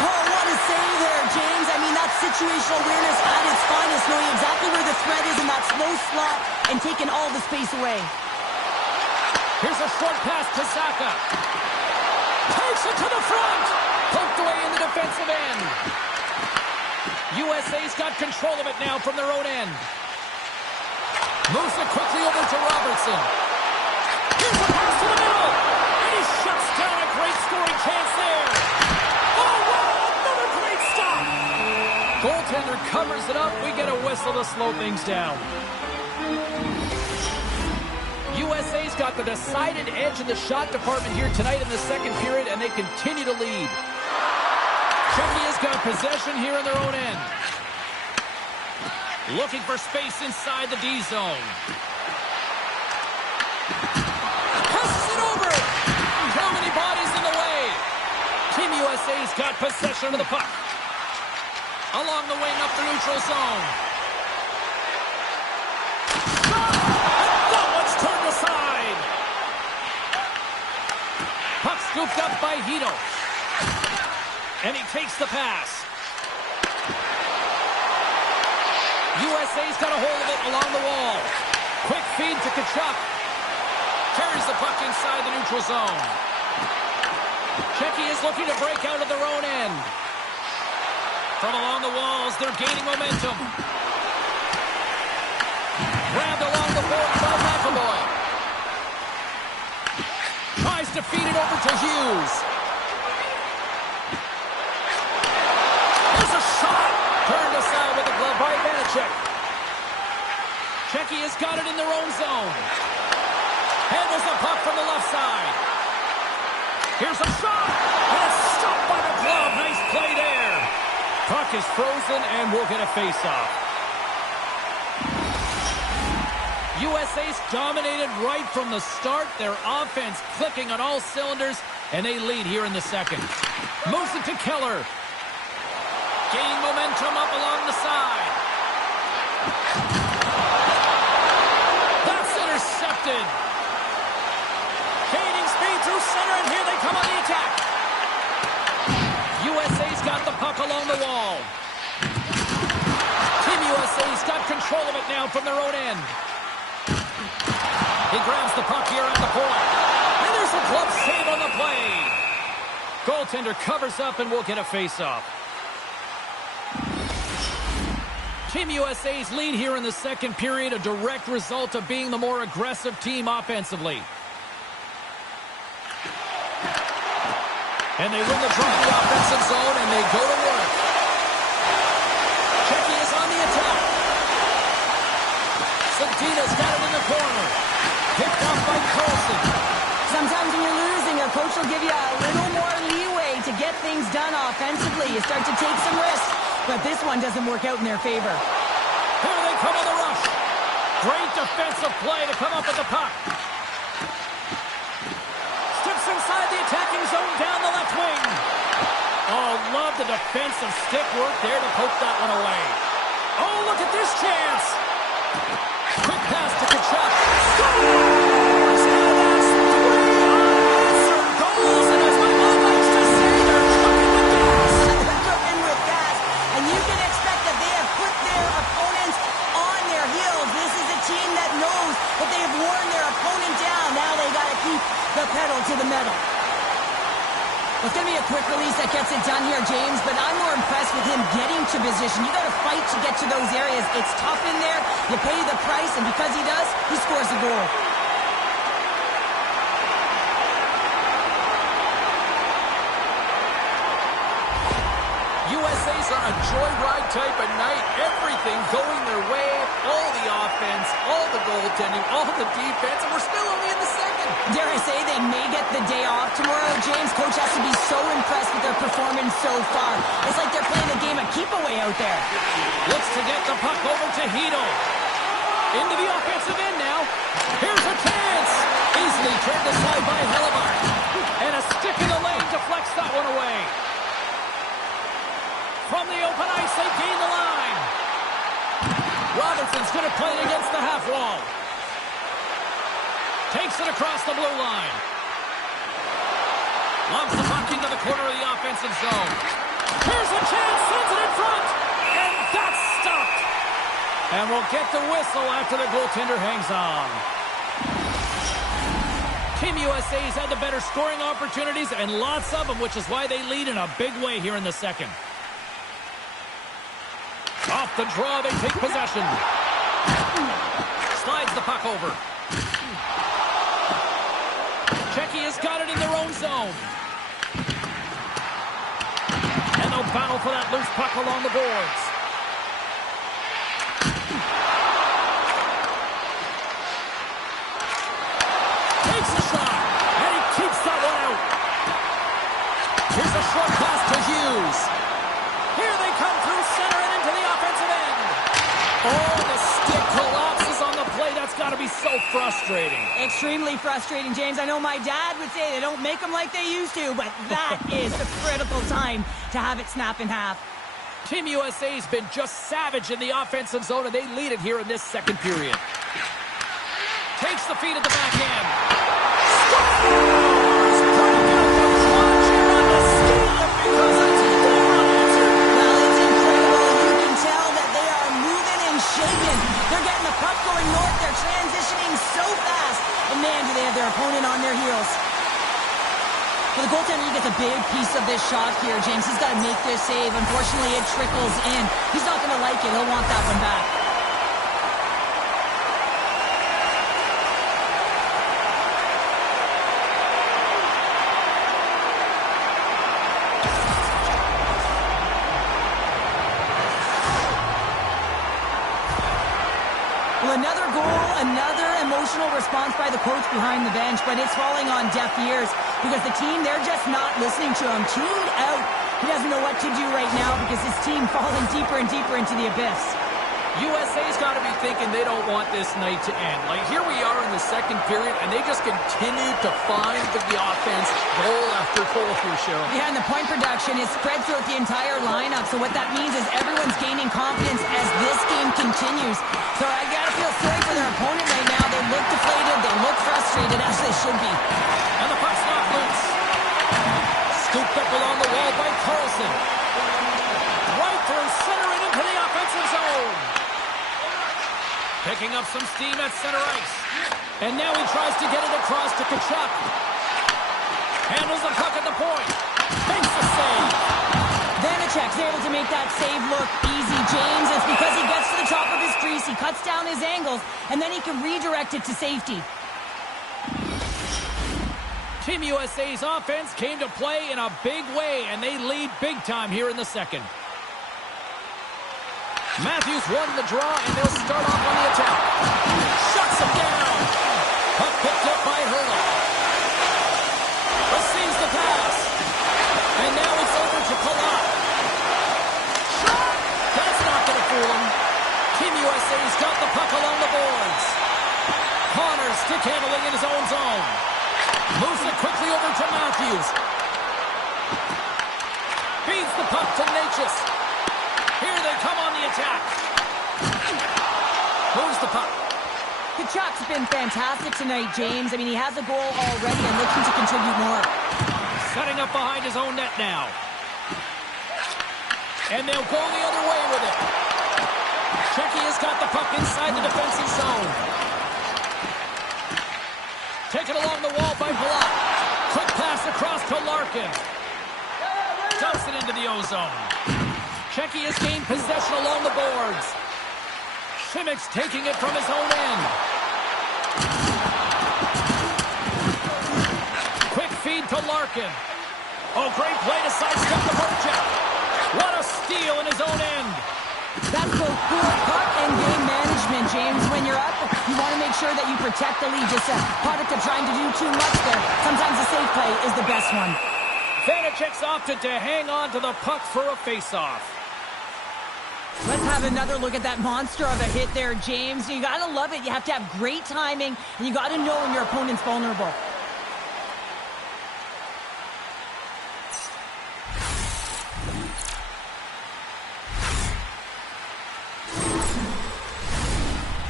Oh, what a save there, James. I mean, that's situational awareness at its finest, knowing exactly where the threat is in that slow slot and taking all the space away. Here's a short pass to Saka. Takes it to the front. Poked away in the defensive end. USA's got control of it now from their own end. Moves it quickly over to Robertson. Here's a pass to the middle. And he shuts down a great scoring chance there. Oh, wow, another great stop. Goaltender covers it up. We get a whistle to slow things down. USA's got the decided edge in the shot department here tonight in the second period, and they continue to lead. Czechia's got possession here in their own end. Looking for space inside the D zone. Passes it over. How many bodies in the way? Team USA's got possession of the puck. Along the wing up the neutral zone. Turned aside. Puck scooped up by Hito. And he takes the pass. USA's got a hold of it along the wall. Quick feed to Tkachuk. Carries the puck inside the neutral zone. Czechia is looking to break out of their own end. From along the walls, they're gaining momentum. Grabbed along the board by McAvoy. Tries to feed it over to Hughes. There's a shot. Turned aside with a glove by Vanacek. Czechia's got it in their own zone. Handles the puck from the left side. Here's a shot. And it's stopped by the glove. Nice play there. Puck is frozen and we'll get a face-off. USA's dominated right from the start. Their offense clicking on all cylinders, and they lead here in the second. Moves it to Keller. Gaining momentum up along the side. That's intercepted. Gaining speed through center, and here they come on the attack. USA's got the puck along the wall. Team USA's got control of it now from their own end. He grabs the puck here at the point. And there's a glove save on the play. Goaltender covers up and we'll get a face-off. Team USA's lead here in the second period, a direct result of being the more aggressive team offensively. And they win the draw in the offensive zone and they go to work. Czechia is on the attack. Santina's got it in the corner. Picked up by Carlson. Sometimes when you're losing, a coach will give you a little more leeway to get things done offensively. You start to take some risks, but this one doesn't work out in their favor. Here they come on the rush. Great defensive play to come up with the puck. Steps inside the attacking zone down the left wing. Oh, love the defensive stick work there to poke that one away. Oh, look at this chance. Quick pass to Kachuk. Scores! And that's 3 unanswered goals. And as my mom likes to say, they're cooking with gas. They're cooking with gas. And you can expect that they have put their opponents on their heels. This is a team that knows that they have worn their opponent down. Now they got to keep the pedal to the metal. It's going to be a quick release that gets it done here, James, but I'm more impressed with him getting to position. You got to fight to get to those areas. It's tough in there. You pay the price, and because he does, he scores a goal. USA's on a joyride type of night. Everything going their way. All the offense, all the goaltending, all the defense, and we're still only in the second. Dare I say they may get the day off tomorrow, James. Coach has to be so impressed with their performance so far. It's like they're playing a game of keep-away out there. Looks to get the puck over to Hito. Into the offensive end now. Here's a chance. Easily turned aside by Hellebuck. And a stick in the lane deflects that one away. From the open ice, they gain the line. Robertson's going to play it against the half wall. Takes it across the blue line. Lobs the puck into the corner of the offensive zone. Here's a chance, sends it in front. And that's stopped. And we'll get the whistle after the goaltender hangs on. Team USA's had the better scoring opportunities and lots of them, which is why they lead in a big way here in the second. Off the draw, they take possession. Slides the puck over. Czechia's got it in their own zone. And they'll battle for that loose puck along the boards. Takes a shot, and he keeps that one out. Here's a short pass to Hughes. Here they come through center and into the offensive end. Oh, the stick collapses on the play. That's got to be so frustrating. Extremely frustrating, James. I know my dad would say they don't make them like they used to, but that is a critical time to have it snap in half. Team USA's been just savage in the offensive zone, and they lead it here in this second period. Takes the feed at the backhand. Scores! Break out the clutch here on the steal it because it's 4 unanswered. Well, it's incredible. You can tell that they are moving and shaking. They're getting the puck going north. They're transitioning so fast. And man, do they have their opponent on their heels. For the goaltender, he gets a big piece of this shot here, James. He's got to make this save. Unfortunately, it trickles in. He's not going to like it. He'll want that one back. Well, another goal, another emotional response by the coach behind the bench, but it's falling on deaf ears because the team, they're just not listening to him. Tuned out. He doesn't know what to do right now because his team falling deeper and deeper into the abyss. USA's got to be thinking they don't want this night to end. Like, here we are in the second period, and they just continue to find the offense goal after goal here, Cheryl. Yeah, and the point production is spread throughout the entire lineup, so what that means is everyone's gaining confidence as this game continues. So I got to feel sorry for their opponent right now. They look deflated, they look frustrated, as they should be. And the puck's knocked loose. Scooped up along the wall by Carlson. Right through center and into the offensive zone. Picking up some steam at center ice. And now he tries to get it across to Kachuk. Handles the puck at the point. Makes the save. Vanacek's able to make that save look easy, James. It's because he gets to the top of his crease, he cuts down his angles, and then he can redirect it to safety. Team USA's offense came to play in a big way, and they lead big time here in the second. Matthews won the draw, and they'll start off on the attack. Shuts him down. Puck picked up by Hurley. Receives the pass. And now it's He's got the puck along the boards. Connor stick handling in his own zone. Moves it quickly over to Matthews. Feeds the puck to Natchez. Here they come on the attack. Moves the puck. Kachuk's been fantastic tonight, James. I mean, he has a goal already and looking to contribute more. Setting up behind his own net now. And they'll go the other way with it. Czechia has got the puck inside the defensive zone. Taken along the wall by Palat. Quick pass across to Larkin. Dumps it into the O-zone. Czechia has gained possession along the boards. Simic's taking it from his own end. Quick feed to Larkin. Oh, great play to sidestep the Voracek. What a steal in his own end. That's both poor puck and game management, James. When you're up, you want to make sure that you protect the lead. Just a product of trying to do too much there. Sometimes a safe play is the best one. Voracek's opted to hang on to the puck for a face-off. Let's have another look at that monster of a hit there, James. You got to love it. You have to have great timing, and you got to know when your opponent's vulnerable.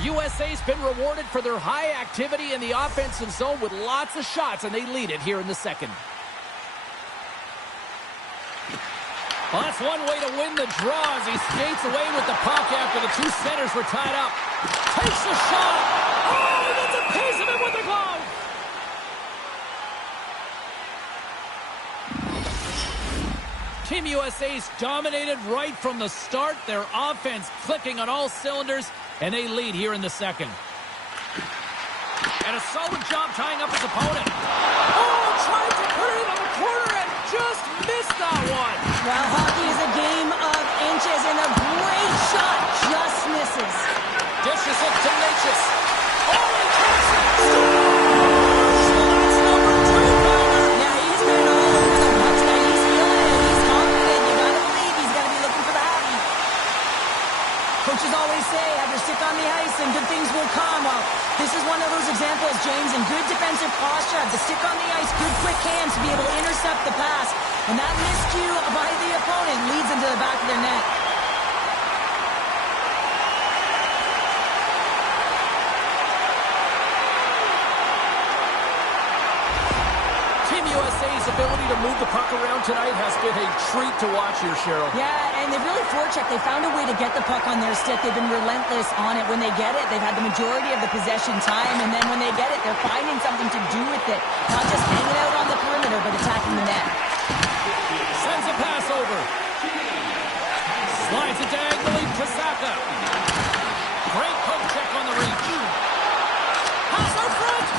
USA's been rewarded for their high activity in the offensive zone with lots of shots, and they lead it here in the second. Well, that's one way to win the draw as he skates away with the puck after the two centers were tied up. Takes a shot. Oh, he gets a piece of it with the glove. Team USA's dominated right from the start. Their offense clicking on all cylinders, and they lead here in the second. And a solid job tying up his opponent. Oh, tried to put it on the corner and just missed that one. Well, hockey is a game of inches, and a great shot just misses. Dishes it to Natchez. Oh, and takes it. That's number 2, Bauer. Yeah, he's been all over the puck tonight. He's feeling it. He's confident. You got to believe he's got to be looking for the happy. Coaches always say, have your stick on the ice and good things will come. Well, this is one of those examples, James, and good defensive posture. Have the stick on the ice, good quick hands to be able to intercept the pass. And that miscue by the opponent leads into the back of their net. Team USA's ability to move the puck around tonight has been a treat to watch here, Cheryl. Yeah, and they've really forechecked. They found a way to get the puck on their stick. They've been relentless on it. When they get it, they've had the majority of the possession time, and then when they get it, they're finding something to do with it. Not just hanging out on the perimeter, but attacking the net. Sends a pass over. Slides it diagonally to Saka. Great poke check on the reach. Pass out front.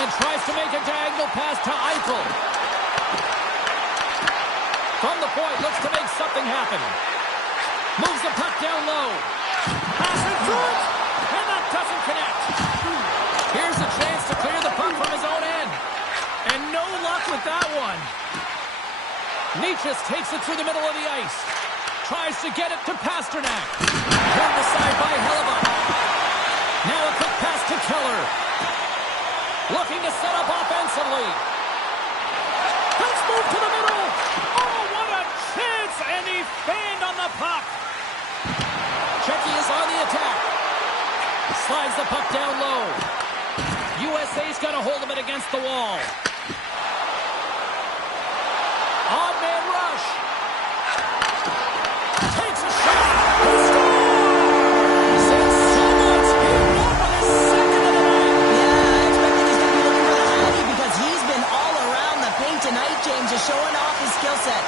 And tries to make a diagonal pass to Eichel. From the point, looks to make something happen. Moves the puck down low. Pass in front. And that doesn't connect. Here's a chance to clear the puck from his own end. And no luck with that one. Natchez takes it through the middle of the ice. Tries to get it to Pasternak. Turned aside by Hellebuck. Now a quick pass to Keller. Looking to set up offensively. Let's move to the middle. Oh, what a chance. And he fanned on the puck. Czechia is on the attack. Slides the puck down low. USA's got a hold of it against the wall. Odd man rush. Takes a shot. He scores! And someone's hitting up on his second of the night. Yeah, I expected he's going to be looking for the happy because he's been all around the paint tonight, James, just showing off his skill set.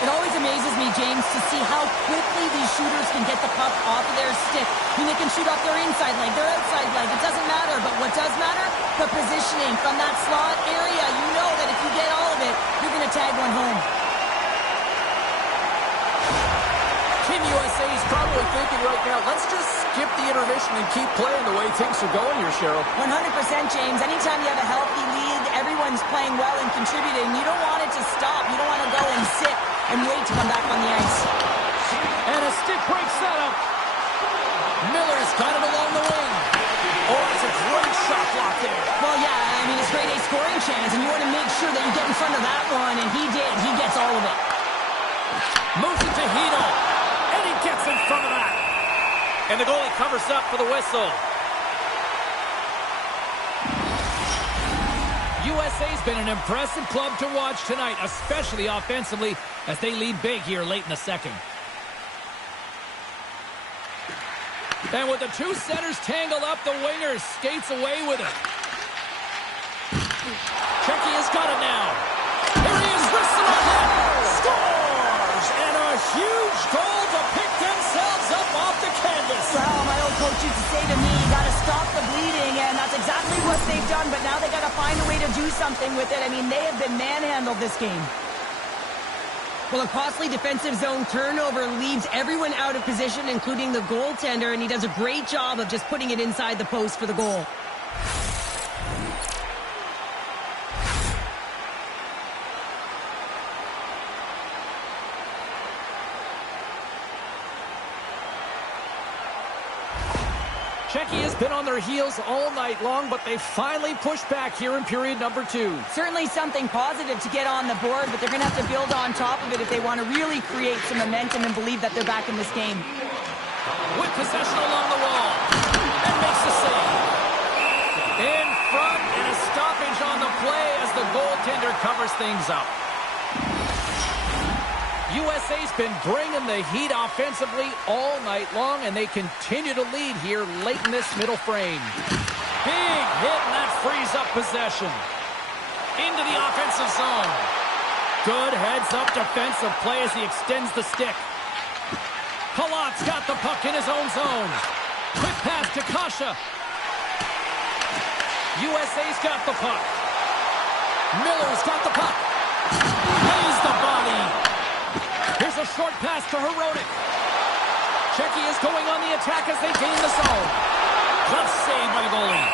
It always amazes me, James, to see how quickly these shooters can get the puck off of their stick. I mean, they can shoot off their inside leg, their outside leg. It doesn't matter. But what does matter? The positioning from that slot area. You know that if you get all of it, you're going to tag one home. Team USA is probably thinking right now, let's just skip the intermission and keep playing the way things are going here, Cheryl. 100%, James. Anytime you have a healthy league, everyone's playing well and contributing. You don't want it to stop. You don't want to go and sit and wait to come back on the ice. And a stick break setup. Miller's got it along the wing. Oh, it's a great shot block there. Well, yeah, I mean, it's grade A scoring chance, and you want to make sure that you get in front of that one, and he did. He gets all of it. Moves it to Hito, and he gets in front of that. And the goalie covers up for the whistle. USA's been an impressive club to watch tonight, especially offensively, as they lead big here late in the second. And with the two centers tangled up, the winger skates away with it. Czechia's got it now. Here he is, wrists it on net. Scores! And a huge goal to pick themselves up off the canvas. Well, my old coach used to say to me, you got to stop the bleeding, and that's exactly what they've done, but now they got to find a way to do something with it. I mean, they have been manhandled this game. Well, a costly defensive zone turnover leaves everyone out of position, including the goaltender, and he does a great job of just putting it inside the post for the goal. Czechia has been on their heels all night long, but they finally pushed back here in period number 2. Certainly something positive to get on the board, but they're going to have to build on top of it if they want to really create some momentum and believe that they're back in this game. With possession along the wall, and makes the save. In front, and a stoppage on the play as the goaltender covers things up. USA's been bringing the heat offensively all night long, and they continue to lead here late in this middle frame. Big hit, and that frees up possession. Into the offensive zone. Good heads-up defensive play as he extends the stick. Palat's got the puck in his own zone. Quick pass to Kasha. USA's got the puck. Miller's got the puck. Lays the body. Here's a short pass to Herodic. Czechia is going on the attack as they gain the zone. Good save by the goalie.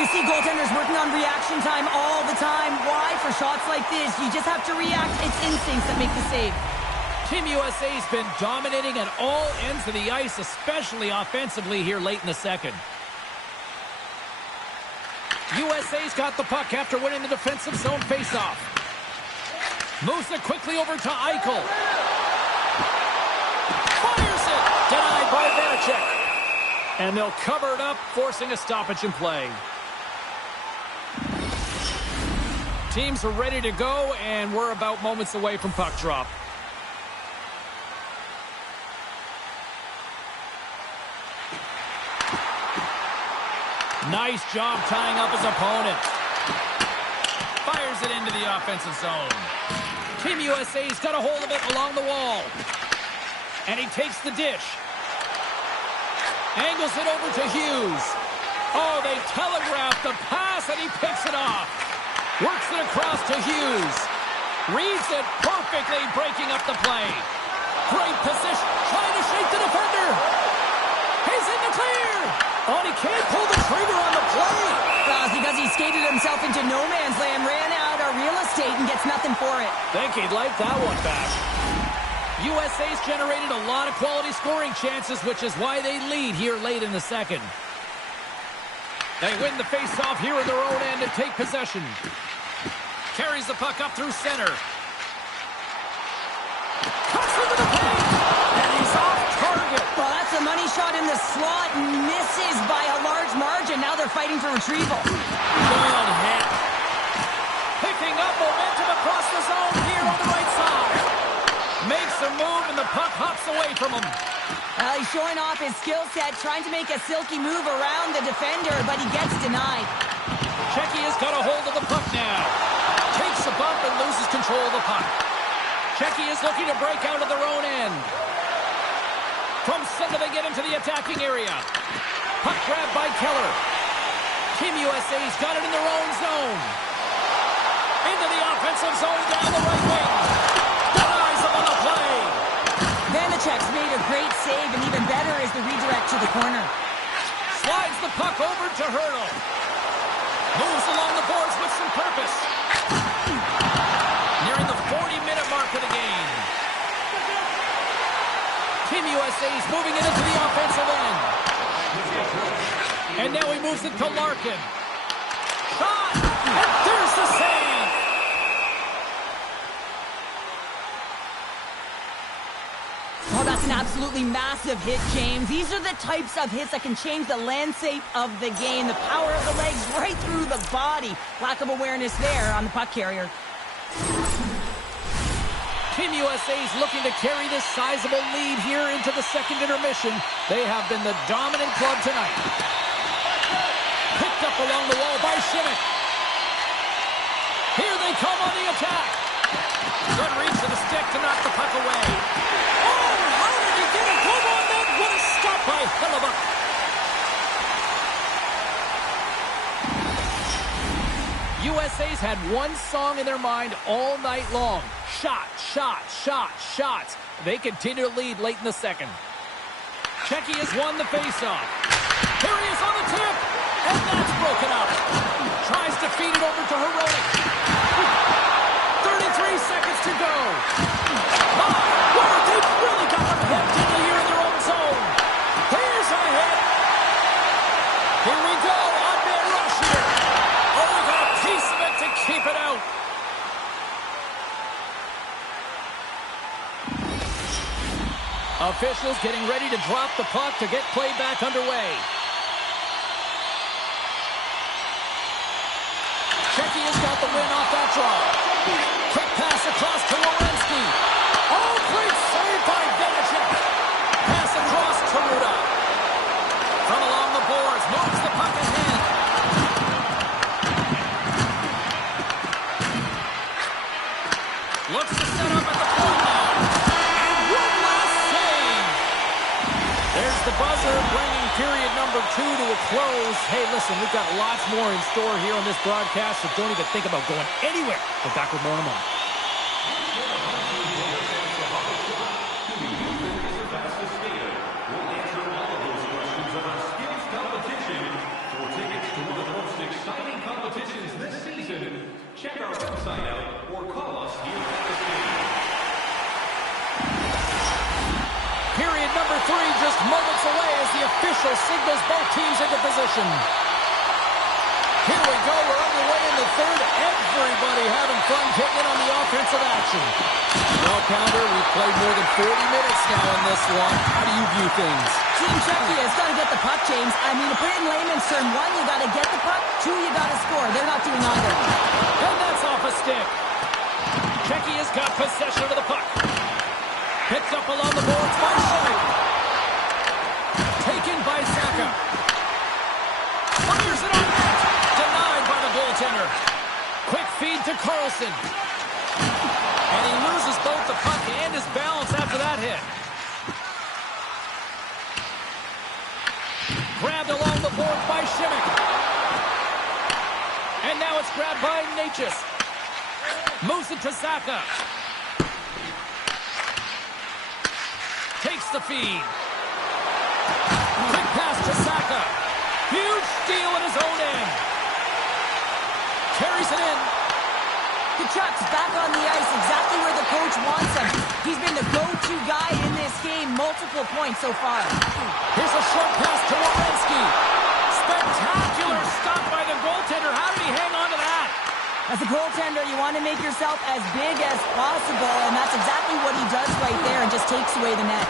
You see goaltenders working on reaction time all the time. Why? For shots like this, you just have to react. It's instincts that make the save. Team USA's been dominating at all ends of the ice, especially offensively here late in the second. USA's got the puck after winning the defensive zone faceoff. Moves it quickly over to Eichel. Fires it! Denied by Vanacek. And they'll cover it up, forcing a stoppage in play. Teams are ready to go, and we're about moments away from puck drop. Nice job tying up his opponent. Fires it into the offensive zone. Team USA's got a hold of it along the wall. And he takes the dish. Angles it over to Hughes. Oh, they telegraphed the pass, and he picks it off. Works it across to Hughes. Reads it perfectly, breaking up the play. Great position, trying to shake the defender. He's in the clear. Oh, and he can't pull the trigger on the play. Well, it's because he skated himself into no man's land, ran out of real estate, and gets nothing for it. Think he'd like that one back. USA's generated a lot of quality scoring chances, which is why they lead here late in the second. They win the face-off here in their own end and take possession. Carries the puck up through center. Cuts into the paint, and he's off target. Well, that's a money shot in the slot, misses by a large margin. Now they're fighting for retrieval. Good hit. Picking up momentum across the zone here on the right side. Makes a move, and the puck hops away from him. He's showing off his skill set, trying to make a silky move around the defender, but he gets denied. Czechia's got a hold of the puck now. Takes a bump and loses control of the puck. Czechia's looking to break out of their own end. From center, they get into the attacking area. Puck grab by Keller. Team USA's got it in their own zone. Into the offensive zone down the right wing. Denies him on the play. Vanacek's made a great save, and even better is the redirect to the corner. Slides the puck over to Hurdle. Moves along the boards with some purpose. Nearing the 40-minute mark of the game. USA's moving it into the offensive end. And now he moves it to Larkin. Shot! And there's the save! Oh, that's an absolutely massive hit, James. These are the types of hits that can change the landscape of the game. The power of the legs right through the body. Lack of awareness there on the puck carrier. Team USA is looking to carry this sizable lead here into the second intermission. They have been the dominant club tonight. Picked up along the wall by Shimmick. Here they come on the attack. Good reach to the stick to knock the puck away. Oh, how did he get a glove on that? What a stop by Hellebuck. USA's had one song in their mind all night long. Shot, shot, shot, shots. They continue to lead late in the second. Czechia has won the faceoff. Here he is on the tip. And that's broken up. Tries to feed it over to Heroic. 33 seconds to go. They've really got them hemmed in here in their own zone. Here's a hit. Here we go. On-man rush here. Oh, we got a piece of it to keep it out. Officials getting ready to drop the puck to get play back underway. Czechia's got the win off that draw. Quick pass across to Werenski. Oh, great save by Vanacek. Pass across to Ruda. From along the boards, moves the puck ahead. Looks to set up at the point now. And one last save. There's the buzzer bringing period number 2 to a close. Hey, listen, we've got lots more in store here on this broadcast, so don't even think about going anywhere. We're back with more in a moment. Check our website out or call us here at the stadium. Period number 3 just moments away as the official signals both teams into position. Here we go. We're underway in the third. Everybody having fun getting in on the offensive action. Well, Pounder, we've played more than 40 minutes now in this one. How do you view things? Team Czechia has got to get the puck, James. I mean, to put it in layman's term, 1, you got to get the puck. 2, you got to score. They're not doing either. And that's off a stick. Czechia's got possession of the puck. Picked up along the boards by Shimmick. Taken by Saka. Fires it on net. Denied by the goaltender. Quick feed to Carlson. And he loses both the puck and his balance after that hit. Grabbed along the boards by Shimmick. And now it's grabbed by Natchez. Moves it to Saka. Takes the feed. Quick pass to Saka. Huge steal in his own end. Carries it in. Kachuk's back on the ice, exactly where the coach wants him. He's been the go-to guy in this game, multiple points so far. Here's a short pass to Werenski. Spectacular stop by the goaltender. How did he hang on to that? As a goaltender, you want to make yourself as big as possible, and that's exactly what he does right there and just takes away the net.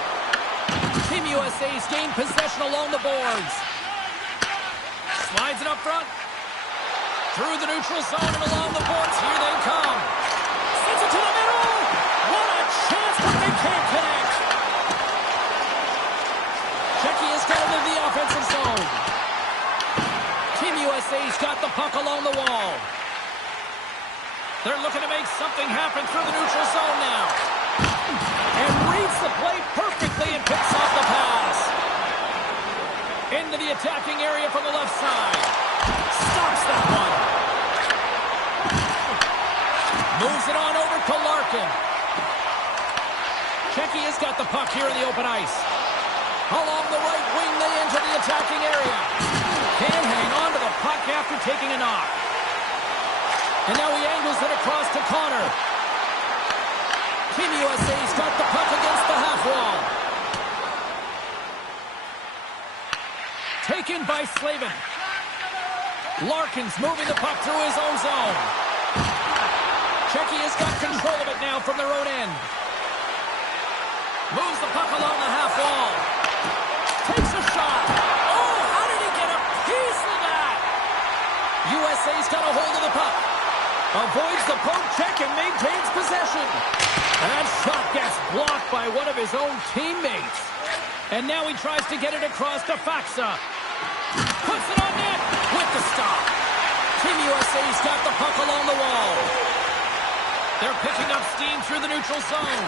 Team USA's gained possession along the boards. Slides it up front. Through the neutral zone and along the boards. Here they come. Sends it to the middle. What a chance, but they can't connect. Czechia's got it in the offensive zone. Team USA's got the puck along the wall. They're looking to make something happen through the neutral zone now. And reads the play perfectly and picks off the pass. Into the attacking area from the left side. Stops that one. Moves it on over to Larkin. Czechia's got the puck here in the open ice. Along the right wing, they enter the attacking area. Can't hang on to the puck after taking a knock. And now he angles it across to Connor. Team USA's got the puck against the half wall. taken by Slavin. Larkin's moving the puck through his own zone. Czechia's got control of it now from their own end. Moves the puck along the half wall. Takes a shot. Oh, how did he get a piece of that? USA's got a hold of the puck. Avoids the poke check and maintains possession. That shot gets blocked by one of his own teammates. And now he tries to get it across to Faksa. Puts it on net with the stop. Team USA's got the puck along the wall. They're picking up steam through the neutral zone.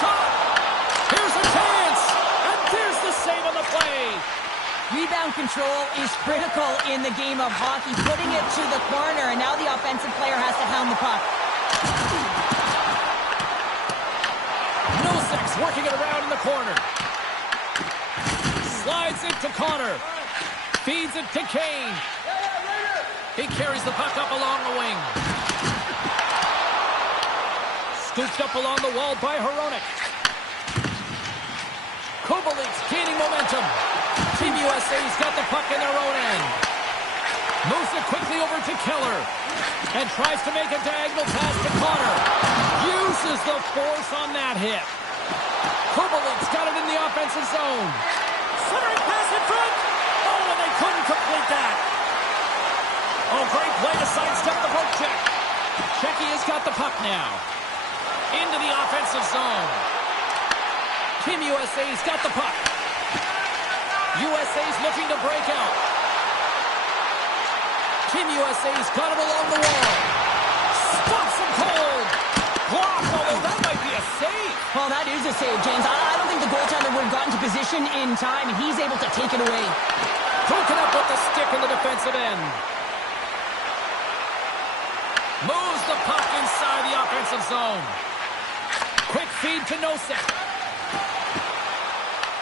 Shot! Here's a chance! And there's the save on the play. Rebound control is critical in the game of hockey. Putting it to the corner, and now the offensive player has to hound the puck. Nosek's working it around in the corner. Slides it to Connor. Feeds it to Kane. He carries the puck up along the wing. Scooped up along the wall by Hronek. Kubelik's gaining momentum. Team USA's got the puck in their own end. Moves it quickly over to Keller. And tries to make a diagonal pass to Connor. Uses the force on that hit. Kubelik's got it in the offensive zone. Centering pass in front. Oh, and they couldn't complete that. Oh, great play to sidestep the poke check. Czechia's got the puck now. Into the offensive zone. Team USA's got the puck. USA's looking to break out. Team USA's got it along the wall. Stops him cold. Blocked, although that might be a save. Well, that is a save, James. I don't think the goaltender would have gotten to position in time, and he's able to take it away. Hooking up with the stick in the defensive end. Moves the puck inside the offensive zone. Quick feed to Nosek.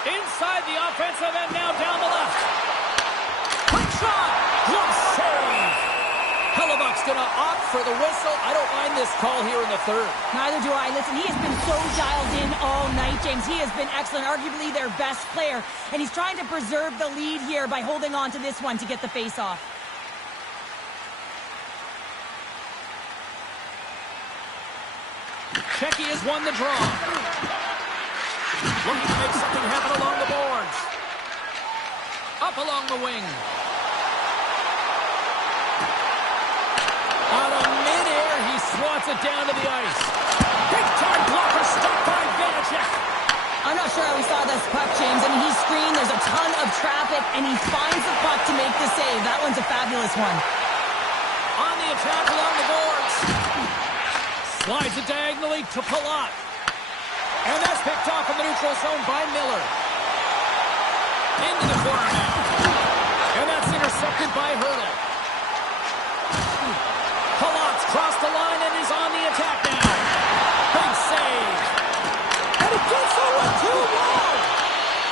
Inside the offensive end, now down the left. Quick shot! Glove save! Hellebuck's going to opt for the whistle. I don't mind this call here in the third. Neither do I. Listen, he has been so dialed in all night, James. He has been excellent, arguably their best player. And he's trying to preserve the lead here by holding on to this one to get the face-off. Czechia has won the draw. Looking to make something happen along the boards. Up along the wing. Out of midair, he swats it down to the ice. Big-time blocker stopped by Vanacek. I'm not sure how he saw this puck, James. I mean, he's screened, there's a ton of traffic, and he finds the puck to make the save. That one's a fabulous one. On the attack along the boards. Slides it diagonally to Palat. And that's picked off in the neutral zone by Miller. Into the corner now. And that's intercepted by Hurdle. Palat's crossed the line and is on the attack now. Big save. And he gets over 2-1.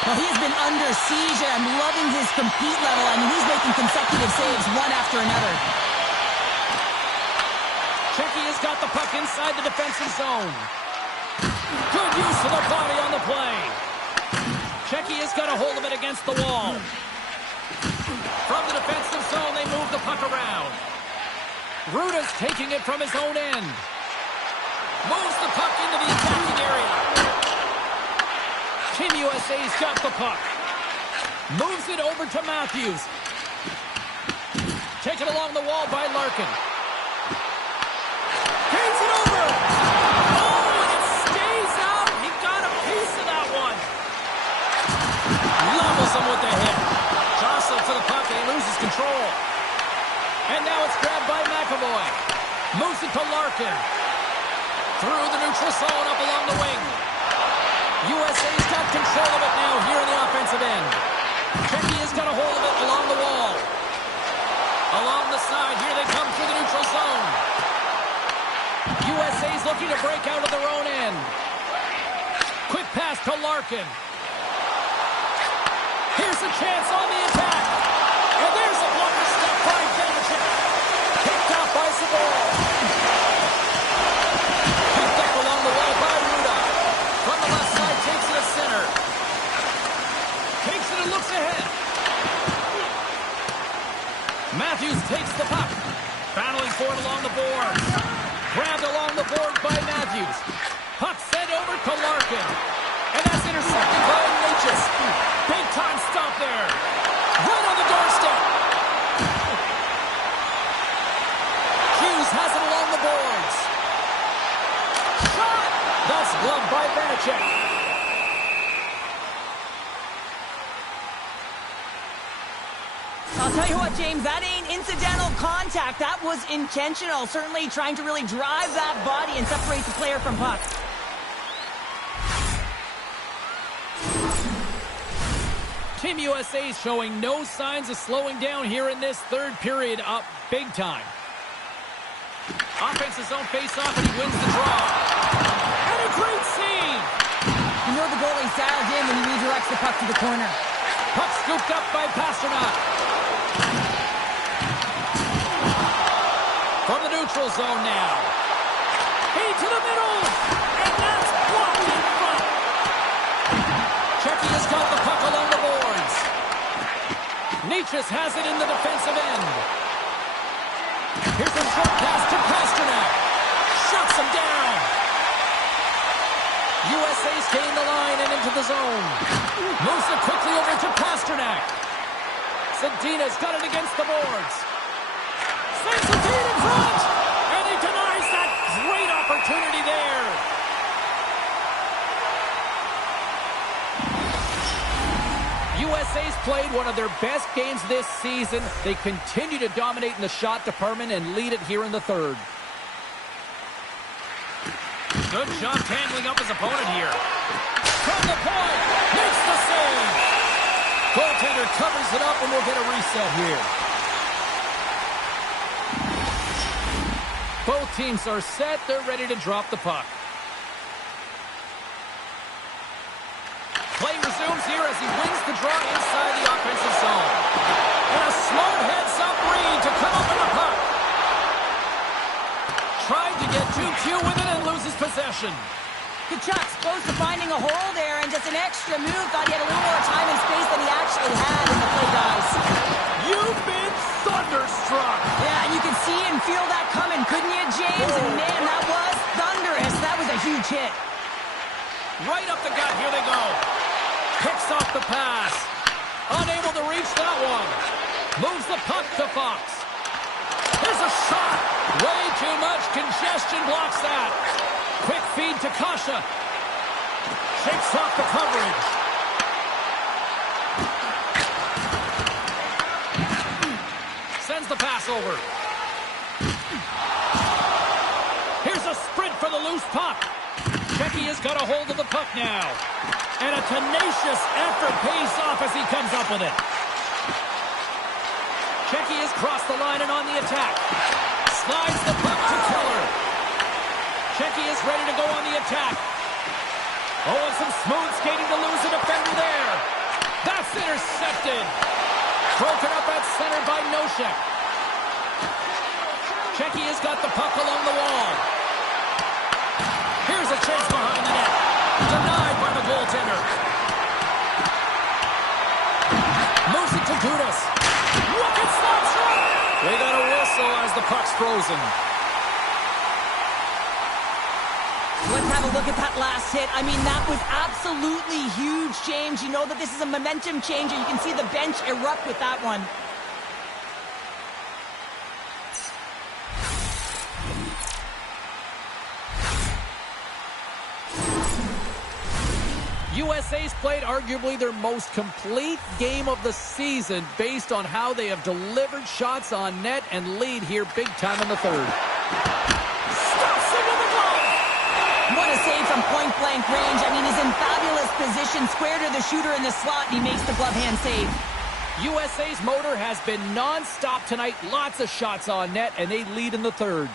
Well, he has been under siege, and I'm loving his compete level. I mean, he's making consecutive saves one after another. Czechia's got the puck inside the defensive zone. Good use of the body on the play. Czechia's got a hold of it against the wall. From the defensive zone, they move the puck around. Ruda's taking it from his own end. Moves the puck into the attacking area. Team USA's got the puck. Moves it over to Matthews. Taken along the wall by Larkin. Gains it over. Oh, and it stays out. He got a piece of that one. Levels him with the hit. Jostling for the puck, and he loses control. And now it's grabbed by McAvoy. Moves it to Larkin. Through the neutral zone, up along the wing. USA's got control of it now here in the offensive end. Czechia's got a hold of it along the wall. Along the side, here they come through the neutral zone. USA's looking to break out of their own end. Quick pass to Larkin. Here's a chance on the attack. And there's a blocker step by Vanacek. Picked out by Sabor. Picked up along the wall by Ruda. From the left side, takes it to center. Takes it and looks ahead. Nicholas takes the puck. Battling for it along the boards. Grabbed along the board by Matthews. Puck sent over to Larkin. And that's intercepted by Natchez. Big time stop there. Right on the doorstep. Hughes has it along the boards. Shot! That's gloved by Vanacek. I'll tell you what, James, that ain't incidental contact. That was intentional. Certainly trying to really drive that body and separate the player from puck. Team USA is showing no signs of slowing down here in this third period, up big time. Offensive zone face-off, and he wins the draw. And a great save! You know the goalie's dialed in when he redirects the puck to the corner. Puck scooped up by Pasternak. From the neutral zone now. Feed to the middle! And that's blocked in front! Czechia has got the puck along the boards. Natchez has it in the defensive end. Here's a short pass to Pasternak. Shuts him down. USA's gained the line and into the zone. Moves it quickly over to Pasternak. Zadina's got it against the boards. Sends the feed in front. And he denies that great opportunity there. USA's played one of their best games this season. They continue to dominate in the shot department and lead it here in the third. Good job tangling up his opponent here. From the point, makes the save. Goaltender covers it up and we'll get a reset here. Both teams are set. They're ready to drop the puck. Play resumes here as he wins the draw inside the offensive zone. And a smart heads-up read to come up with the puck. Tried to get 2Q with it and loses possession. Kachuk's close to finding a hole there, and just an extra move. Thought he had a little more time and space than he actually had in the play, guys. You've been thunderstruck. Yeah, you could see and feel that coming, couldn't you, James? And man, that was thunderous. That was a huge hit. Right up the gut. Here they go. Picks off the pass. Unable to reach that one. Moves the puck to Fox. There's a shot. Way too much congestion blocks that. Quick feed to Kasha. Shakes off the coverage. Sends the pass over. Here's a sprint for the loose puck. Czechia's got a hold of the puck now. And a tenacious effort pays off as he comes up with it. Czechia's crossed the line and on the attack. Slides the puck to Keller. Czechia's ready to go on the attack. Oh, and some smooth skating to lose a defender there. That's intercepted. Broken up at center by Nosek. Czechia's got the puck along the wall. Here's a chance behind the net. Denied by the goaltender. Moves it to Dudas. Rocket slap shot. They got a whistle as the puck's frozen. Let's have a look at that last hit. I mean, that was absolutely huge, James. You know that this is a momentum changer. You can see the bench erupt with that one. USA's played arguably their most complete game of the season based on how they have delivered shots on net and lead here big time in the third. Stops it with the glove! What a save from point-blank range. I mean, he's in fabulous position, square to the shooter in the slot, and he makes the glove hand save. USA's motor has been non-stop tonight. Lots of shots on net, and they lead in the third.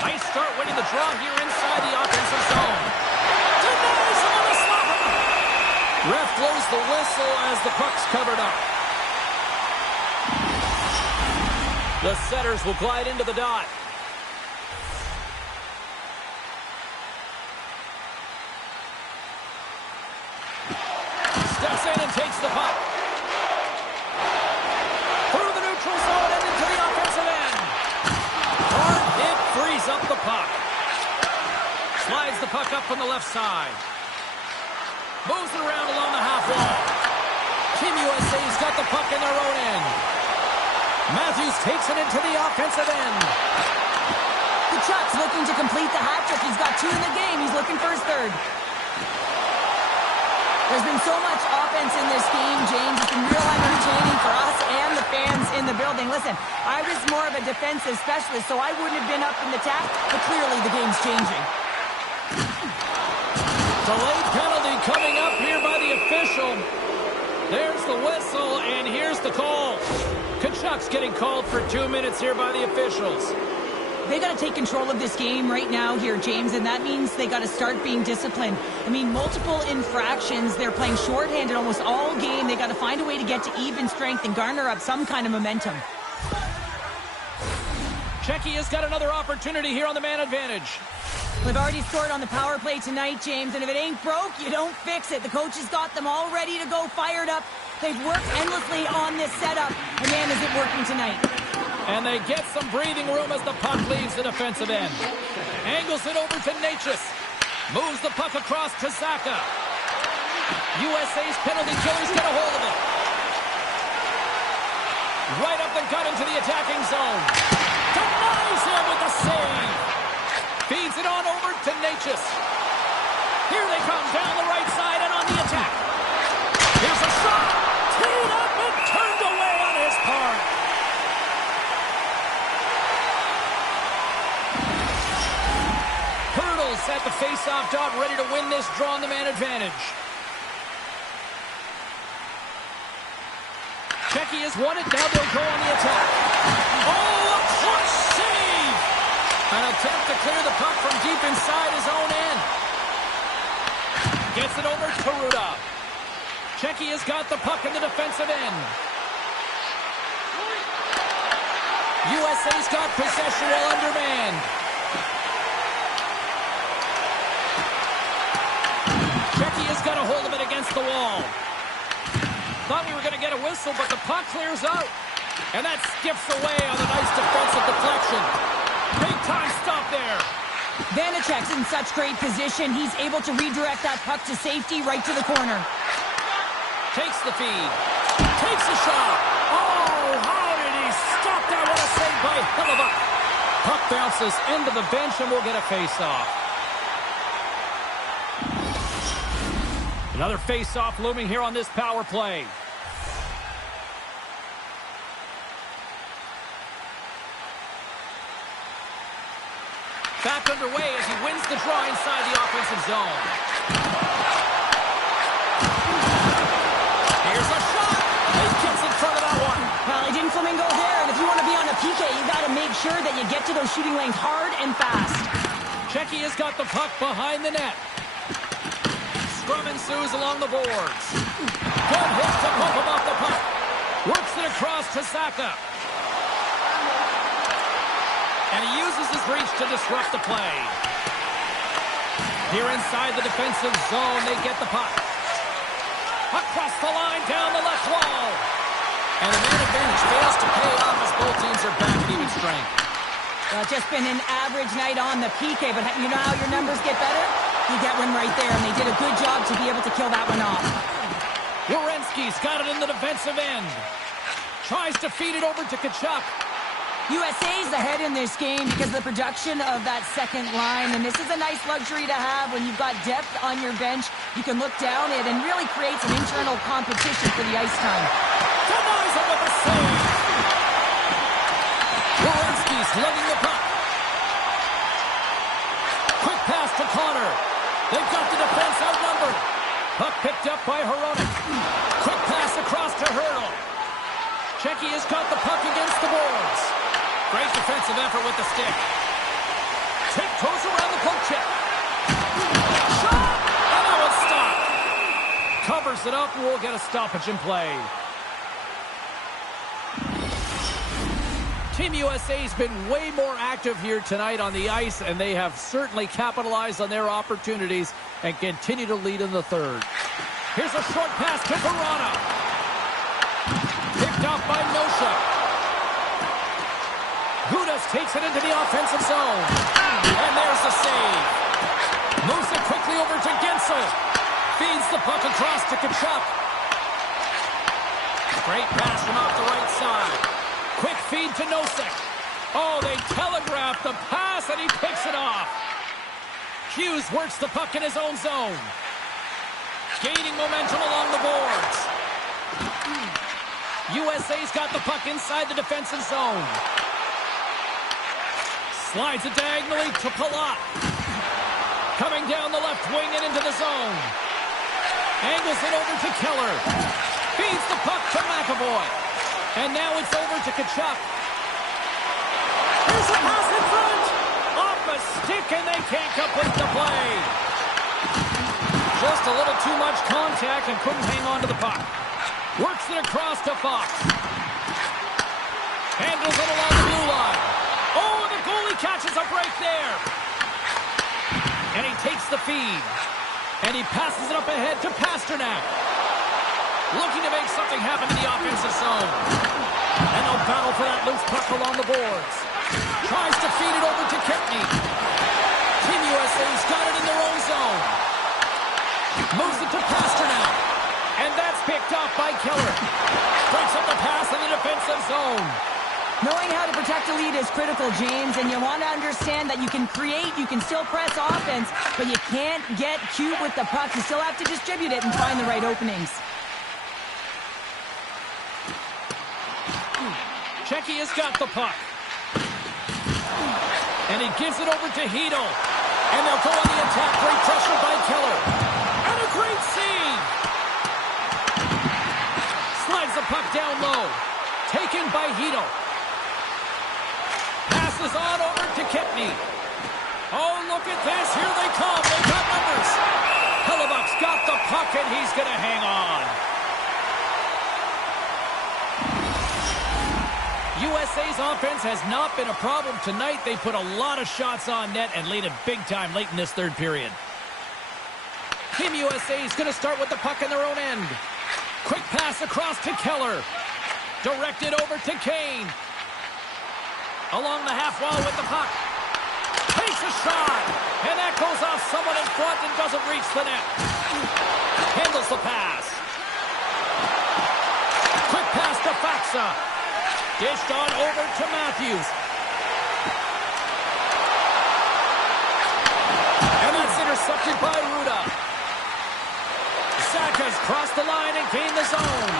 Nice start winning the draw here inside the offensive zone. Denies him on the slapper. Ref blows the whistle as the puck's covered up. The setters will glide into the dot. Steps in and takes the puck. Through the neutral zone. puck up from the left side. Moves it around along the half wall. Team USA's got the puck in their own end. Matthews takes it into the offensive end. Kachuk's looking to complete the hat trick. He's got 2 in the game. He's looking for his 3rd. There's been so much offense in this game, James. It's been real entertaining for us and the fans in the building. Listen, I was more of a defensive specialist, so I wouldn't have been up in the tap, but clearly the game's changing. Delayed penalty coming up here by the official. There's the whistle, and here's the call. Kachuk's getting called for 2 minutes here by the officials. They got to take control of this game right now here, James, and that means they got to start being disciplined. I mean, multiple infractions. They're playing shorthanded almost all game. They got to find a way to get to even strength and garner up some kind of momentum. Czechia's got another opportunity here on the man advantage. They've already scored on the power play tonight, James, and if it ain't broke, you don't fix it. The coach has got them all ready to go, fired up. They've worked endlessly on this setup, and man, is it working tonight. And they get some breathing room as the puck leaves the defensive end. Angles it over to Natchez. Moves the puck across to Zaka. USA's penalty killers get a hold of it. Right up the gut into the attacking zone. Denies him with the save. Feeds it on over to Natchez. Here they come down the right side and on the attack. Here's a shot. Teed up and turned away on his part. Hurdles at the face-off dot, ready to win this draw on the man advantage. Czechia's won it. Now they'll go on the attack. Oh, a clutch save! An attempt to clear the puck from deep inside his own end. Gets it over to Rudolph. Czechia's got the puck in the defensive end. USA's got possession while undermanned. Czechia's got a hold of it against the wall. Thought we were going to get a whistle, but the puck clears out. And that skips away on a nice defensive deflection. Big time stop there. Vanacek's in such great position. He's able to redirect that puck to safety right to the corner. Takes the feed. Takes a shot. Oh, how did he stop that? What a save by Hellebuyck. Puck bounces into the bench and we'll get a face-off. Another face-off looming here on this power play. Back underway as he wins the draw inside the offensive zone. Here's a shot. He gets in front of that one. Well, he didn't flamingo there, and if you want to be on a PK, you got to make sure that you get to those shooting lanes hard and fast. Czechia's got the puck behind the net. Scrum ensues along the boards. Good hit to bump him off the puck. Works it across to Zaka. And he uses his reach to disrupt the play. Here inside the defensive zone, they get the puck. Across the line, down the left wall. And the man advantage fails to pay off as both teams are back at even strength. Well, it's just been an average night on the PK, but you know how your numbers get better? You get one right there, and they did a good job to be able to kill that one off. Werenski's got it in the defensive end. Tries to feed it over to Tkachuk. USA's ahead in this game because of the production of that second line, and this is a nice luxury to have when you've got depth on your bench. You can look down it and really create some internal competition for the ice time. Denies him with a save. Werenski's lugging the puck. Quick pass to Connor. They've got the defense outnumbered. Puck picked up by Hronek. Quick pass across to Hurdle. Czechia's got the puck against the boards. Great defensive effort with the stick. Tiptoes around the poke check. Shot! And that one's stopped. Covers it up and we'll get a stoppage in play. Team USA's been way more active here tonight on the ice, and they have certainly capitalized on their opportunities and continue to lead in the third. Here's a short pass to Verona. Picked up by Nosha. Gudas takes it into the offensive zone. And there's the save. Moves it quickly over to Gensel. Feeds the puck across to Kachuk. Great pass from off the right side. Quick feed to Nosek. Oh, they telegraphed the pass, and he picks it off. Hughes works the puck in his own zone. Gaining momentum along the boards. USA's got the puck inside the defensive zone. Slides it diagonally to Palat. Coming down the left wing and into the zone. Angles it over to Keller. Feeds the puck to McAvoy. And now it's over to Kachuk. Here's a pass in front. Off a stick, and they can't complete the play. Just a little too much contact and couldn't hang on to the puck. Works it across to Fox. Handles it along the blue line. Oh, the goalie catches a break there. And he takes the feed. And he passes it up ahead to Pasternak. Looking to make something happen in the offensive zone. And they'll battle for that loose puck along the boards. Tries to feed it over to Kempney. Team USA's got it in their own zone. Moves it to Pasternak. And that's picked off by Keller. Breaks up the pass in the defensive zone. Knowing how to protect a lead is critical, James, and you want to understand that you can create, you can still press offense, but you can't get cute with the puck. You still have to distribute it and find the right openings. Czechia has got the puck. And he gives it over to Hedl. And they'll go on the attack. Great pressure by Keller. And a great save. Slides the puck down low. Taken by Hedl. Passes on over to Kempney. Oh, look at this. Here they come. They got numbers. Hellebuck's got the puck, and he's going to hang on. USA's offense has not been a problem tonight. They put a lot of shots on net and lead it big time late in this third period. Team USA is going to start with the puck in their own end. Quick pass across to Keller. Directed over to Kane. Along the half wall with the puck. Takes a shot. And that goes off someone in front and doesn't reach the net. Handles the pass. Quick pass to Faxa. Dished on over to Matthews. And that's intercepted by Ruda. Saka's crossed the line and gained the zone.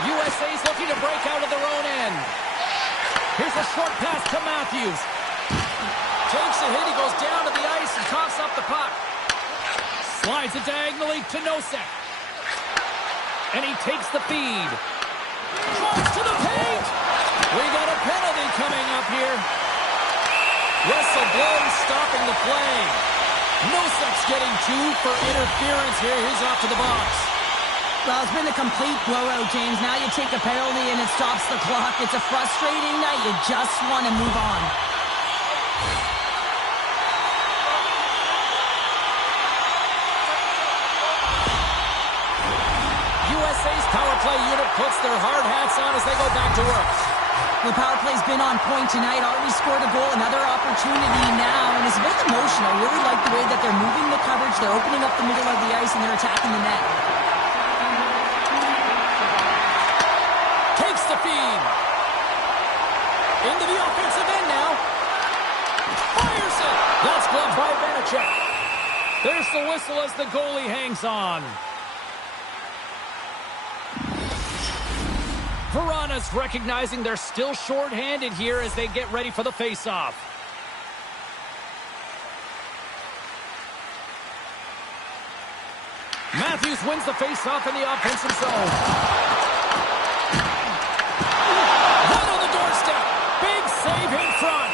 USA's looking to break out of their own end. Here's a short pass to Matthews. Takes a hit, he goes down to the ice and coughs up the puck. Slides it diagonally to Nosek. And he takes the feed. Drives to the paint. We got a penalty coming up here. Whistle blows, stopping the play. Nosek's getting 2 for interference here. He's off to the box. Well, it's been a complete blowout, James. Now you take a penalty and it stops the clock. It's a frustrating night. You just want to move on. USA's power play unit puts their hard hats on as they go back to work. The power play's been on point tonight. Already scored a goal. Another opportunity now. And it's a bit emotional. I really like the way that they're moving the coverage. They're opening up the middle of the ice and they're attacking the net. Takes the feed. Into the offensive end now. Fires it. That's gloved by Vanacek. There's the whistle as the goalie hangs on. Verana's recognizing they're still short-handed here as they get ready for the face-off. Matthews wins the face-off in the offensive zone. Right on the doorstep. Big save in front.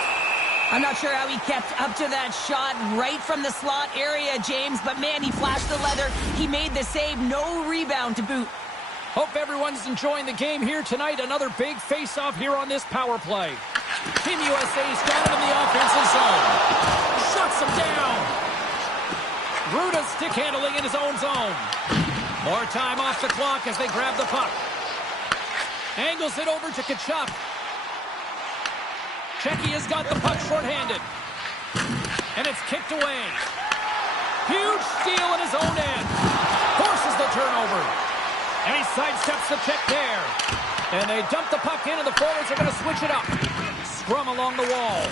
I'm not sure how he kept up to that shot right from the slot area, James, but man, he flashed the leather. He made the save. No rebound to boot. Hope everyone's enjoying the game here tonight. Another big face-off here on this power play. Team USA's got it in the offensive zone. Shuts him down. Ruda stick handling in his own zone. More time off the clock as they grab the puck. Angles it over to Kachuk. Czechia's got the puck shorthanded. And it's kicked away. Huge steal in his own end. Forces the turnover. And he sidesteps the check there. And they dump the puck in, and the forwards are going to switch it up. Scrum along the wall.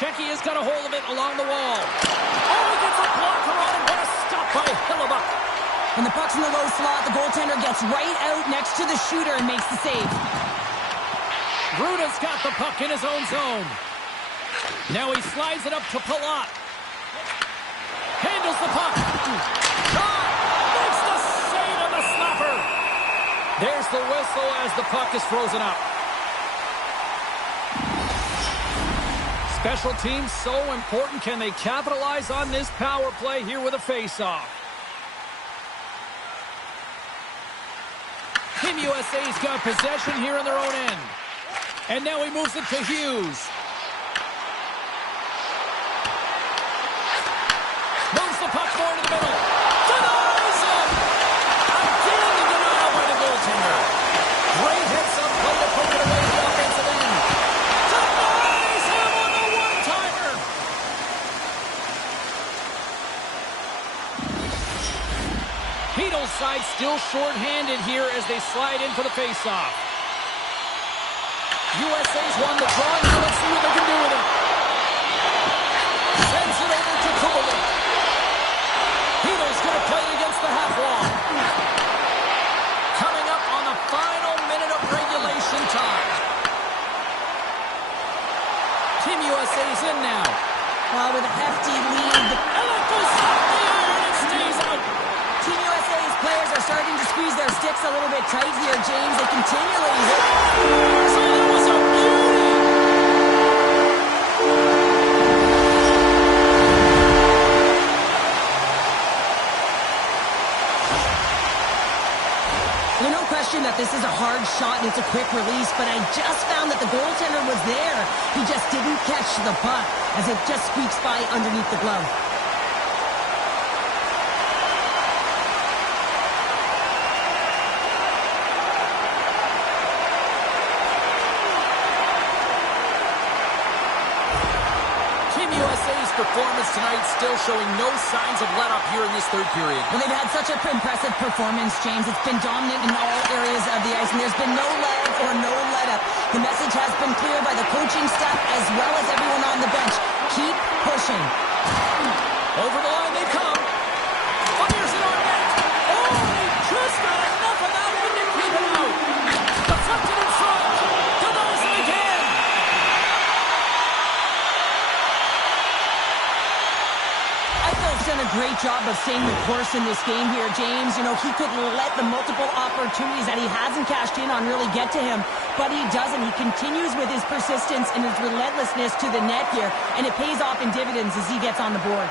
Czechia's got a hold of it along the wall. Oh, he gets a blocker on it. What a stop by Hillebuck. When the puck's in the low slot, the goaltender gets right out next to the shooter and makes the save. Gruda's got the puck in his own zone. Now he slides it up to Palat. Handles the puck. Shot! Makes the save on the slapper. There's the whistle as the puck is frozen up. Special teams so important. Can they capitalize on this power play here with a face-off? Team USA's got possession here in their own end. And now he moves it to Hughes. Moves the puck forward to the middle. Denies him! Again, the denial by the goaltender. Great hits-up play to poke it away to the offensive end. Denies him on the one-timer! Heedle's side still short-handed here as they slide in for the face-off. USA's won the draw. Now let's see what they can do with it. Sends it over to Kubalik. Heedle's going to play it against the half wall. Coming up on the final minute of regulation time. Team USA's in now. Well, with a hefty lead. And it goes off the iron and stays out. Team USA's players are starting to squeeze their sticks a little bit tight here, James. They continually hit. So that was a beauty. There's no question that this is a hard shot and it's a quick release, but I just found that the goaltender was there. He just didn't catch the puck as it just squeaks by underneath the glove. Performance tonight still showing no signs of let-up here in this third period. Well, they've had such an impressive performance, James. It's been dominant in all areas of the ice, and there's been no lag or no let-up. The message has been clear by the coaching staff as well as everyone on the bench. Keep pushing. Over the line they come. Fires it on net. Oh, they just got enough of that one to keep it out. Deflected in front. Denies it again. Eichel's done a great job of staying the course in this game here, James. You know, he could let the multiple opportunities that he hasn't cashed in on really get to him, but he doesn't. He continues with his persistence and his relentlessness to the net here, and it pays off in dividends as he gets on the board.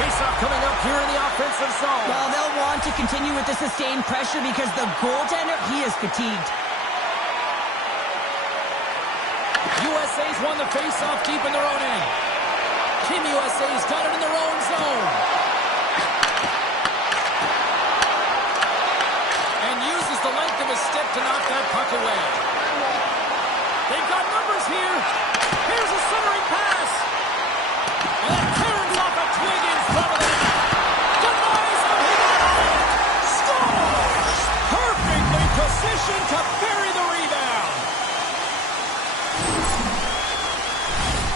Face-off coming up here in the offensive zone. Well, they'll want to continue with the sustained pressure because the goaltender, he is fatigued. USA's won the face-off deep in their own end. Team USA's got it in their own zone. And uses the length of his stick to knock that puck away. They've got numbers here. Here's a centering pass. And that clearance off a twig in front of it. Denies him. He got on it. Scores! Perfectly positioned to bury the rebound.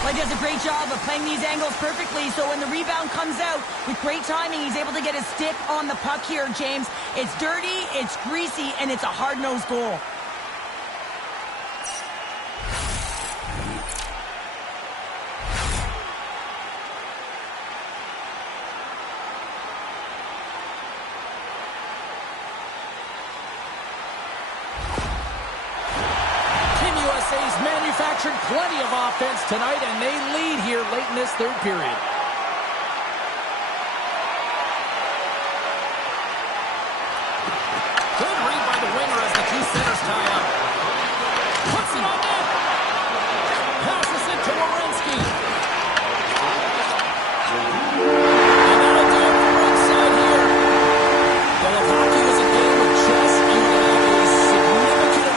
Well, he does a great job of playing these angles perfectly, so when the rebound comes out, with great timing, he's able to get his stick on the puck here, James. It's dirty, it's greasy, and it's a hard-nosed goal. Manufactured plenty of offense tonight, and they lead here late in this third period. Good read by the winger as the two centers tie up. Puts it on net. Passes it to Werenski. And that'll do it for inside here. Well, if hockey was a game of chess, you would have a significant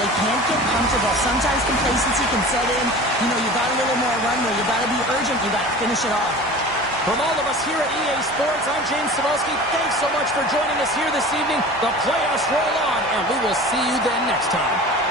They can't get comfortable. Sometimes complacency can set in. You know, you got a little more runway. You got to be urgent. You got to finish it off. From all of us here at EA Sports, I'm James Cebulski. Thanks so much for joining us here this evening. The playoffs roll on, and we will see you then next time.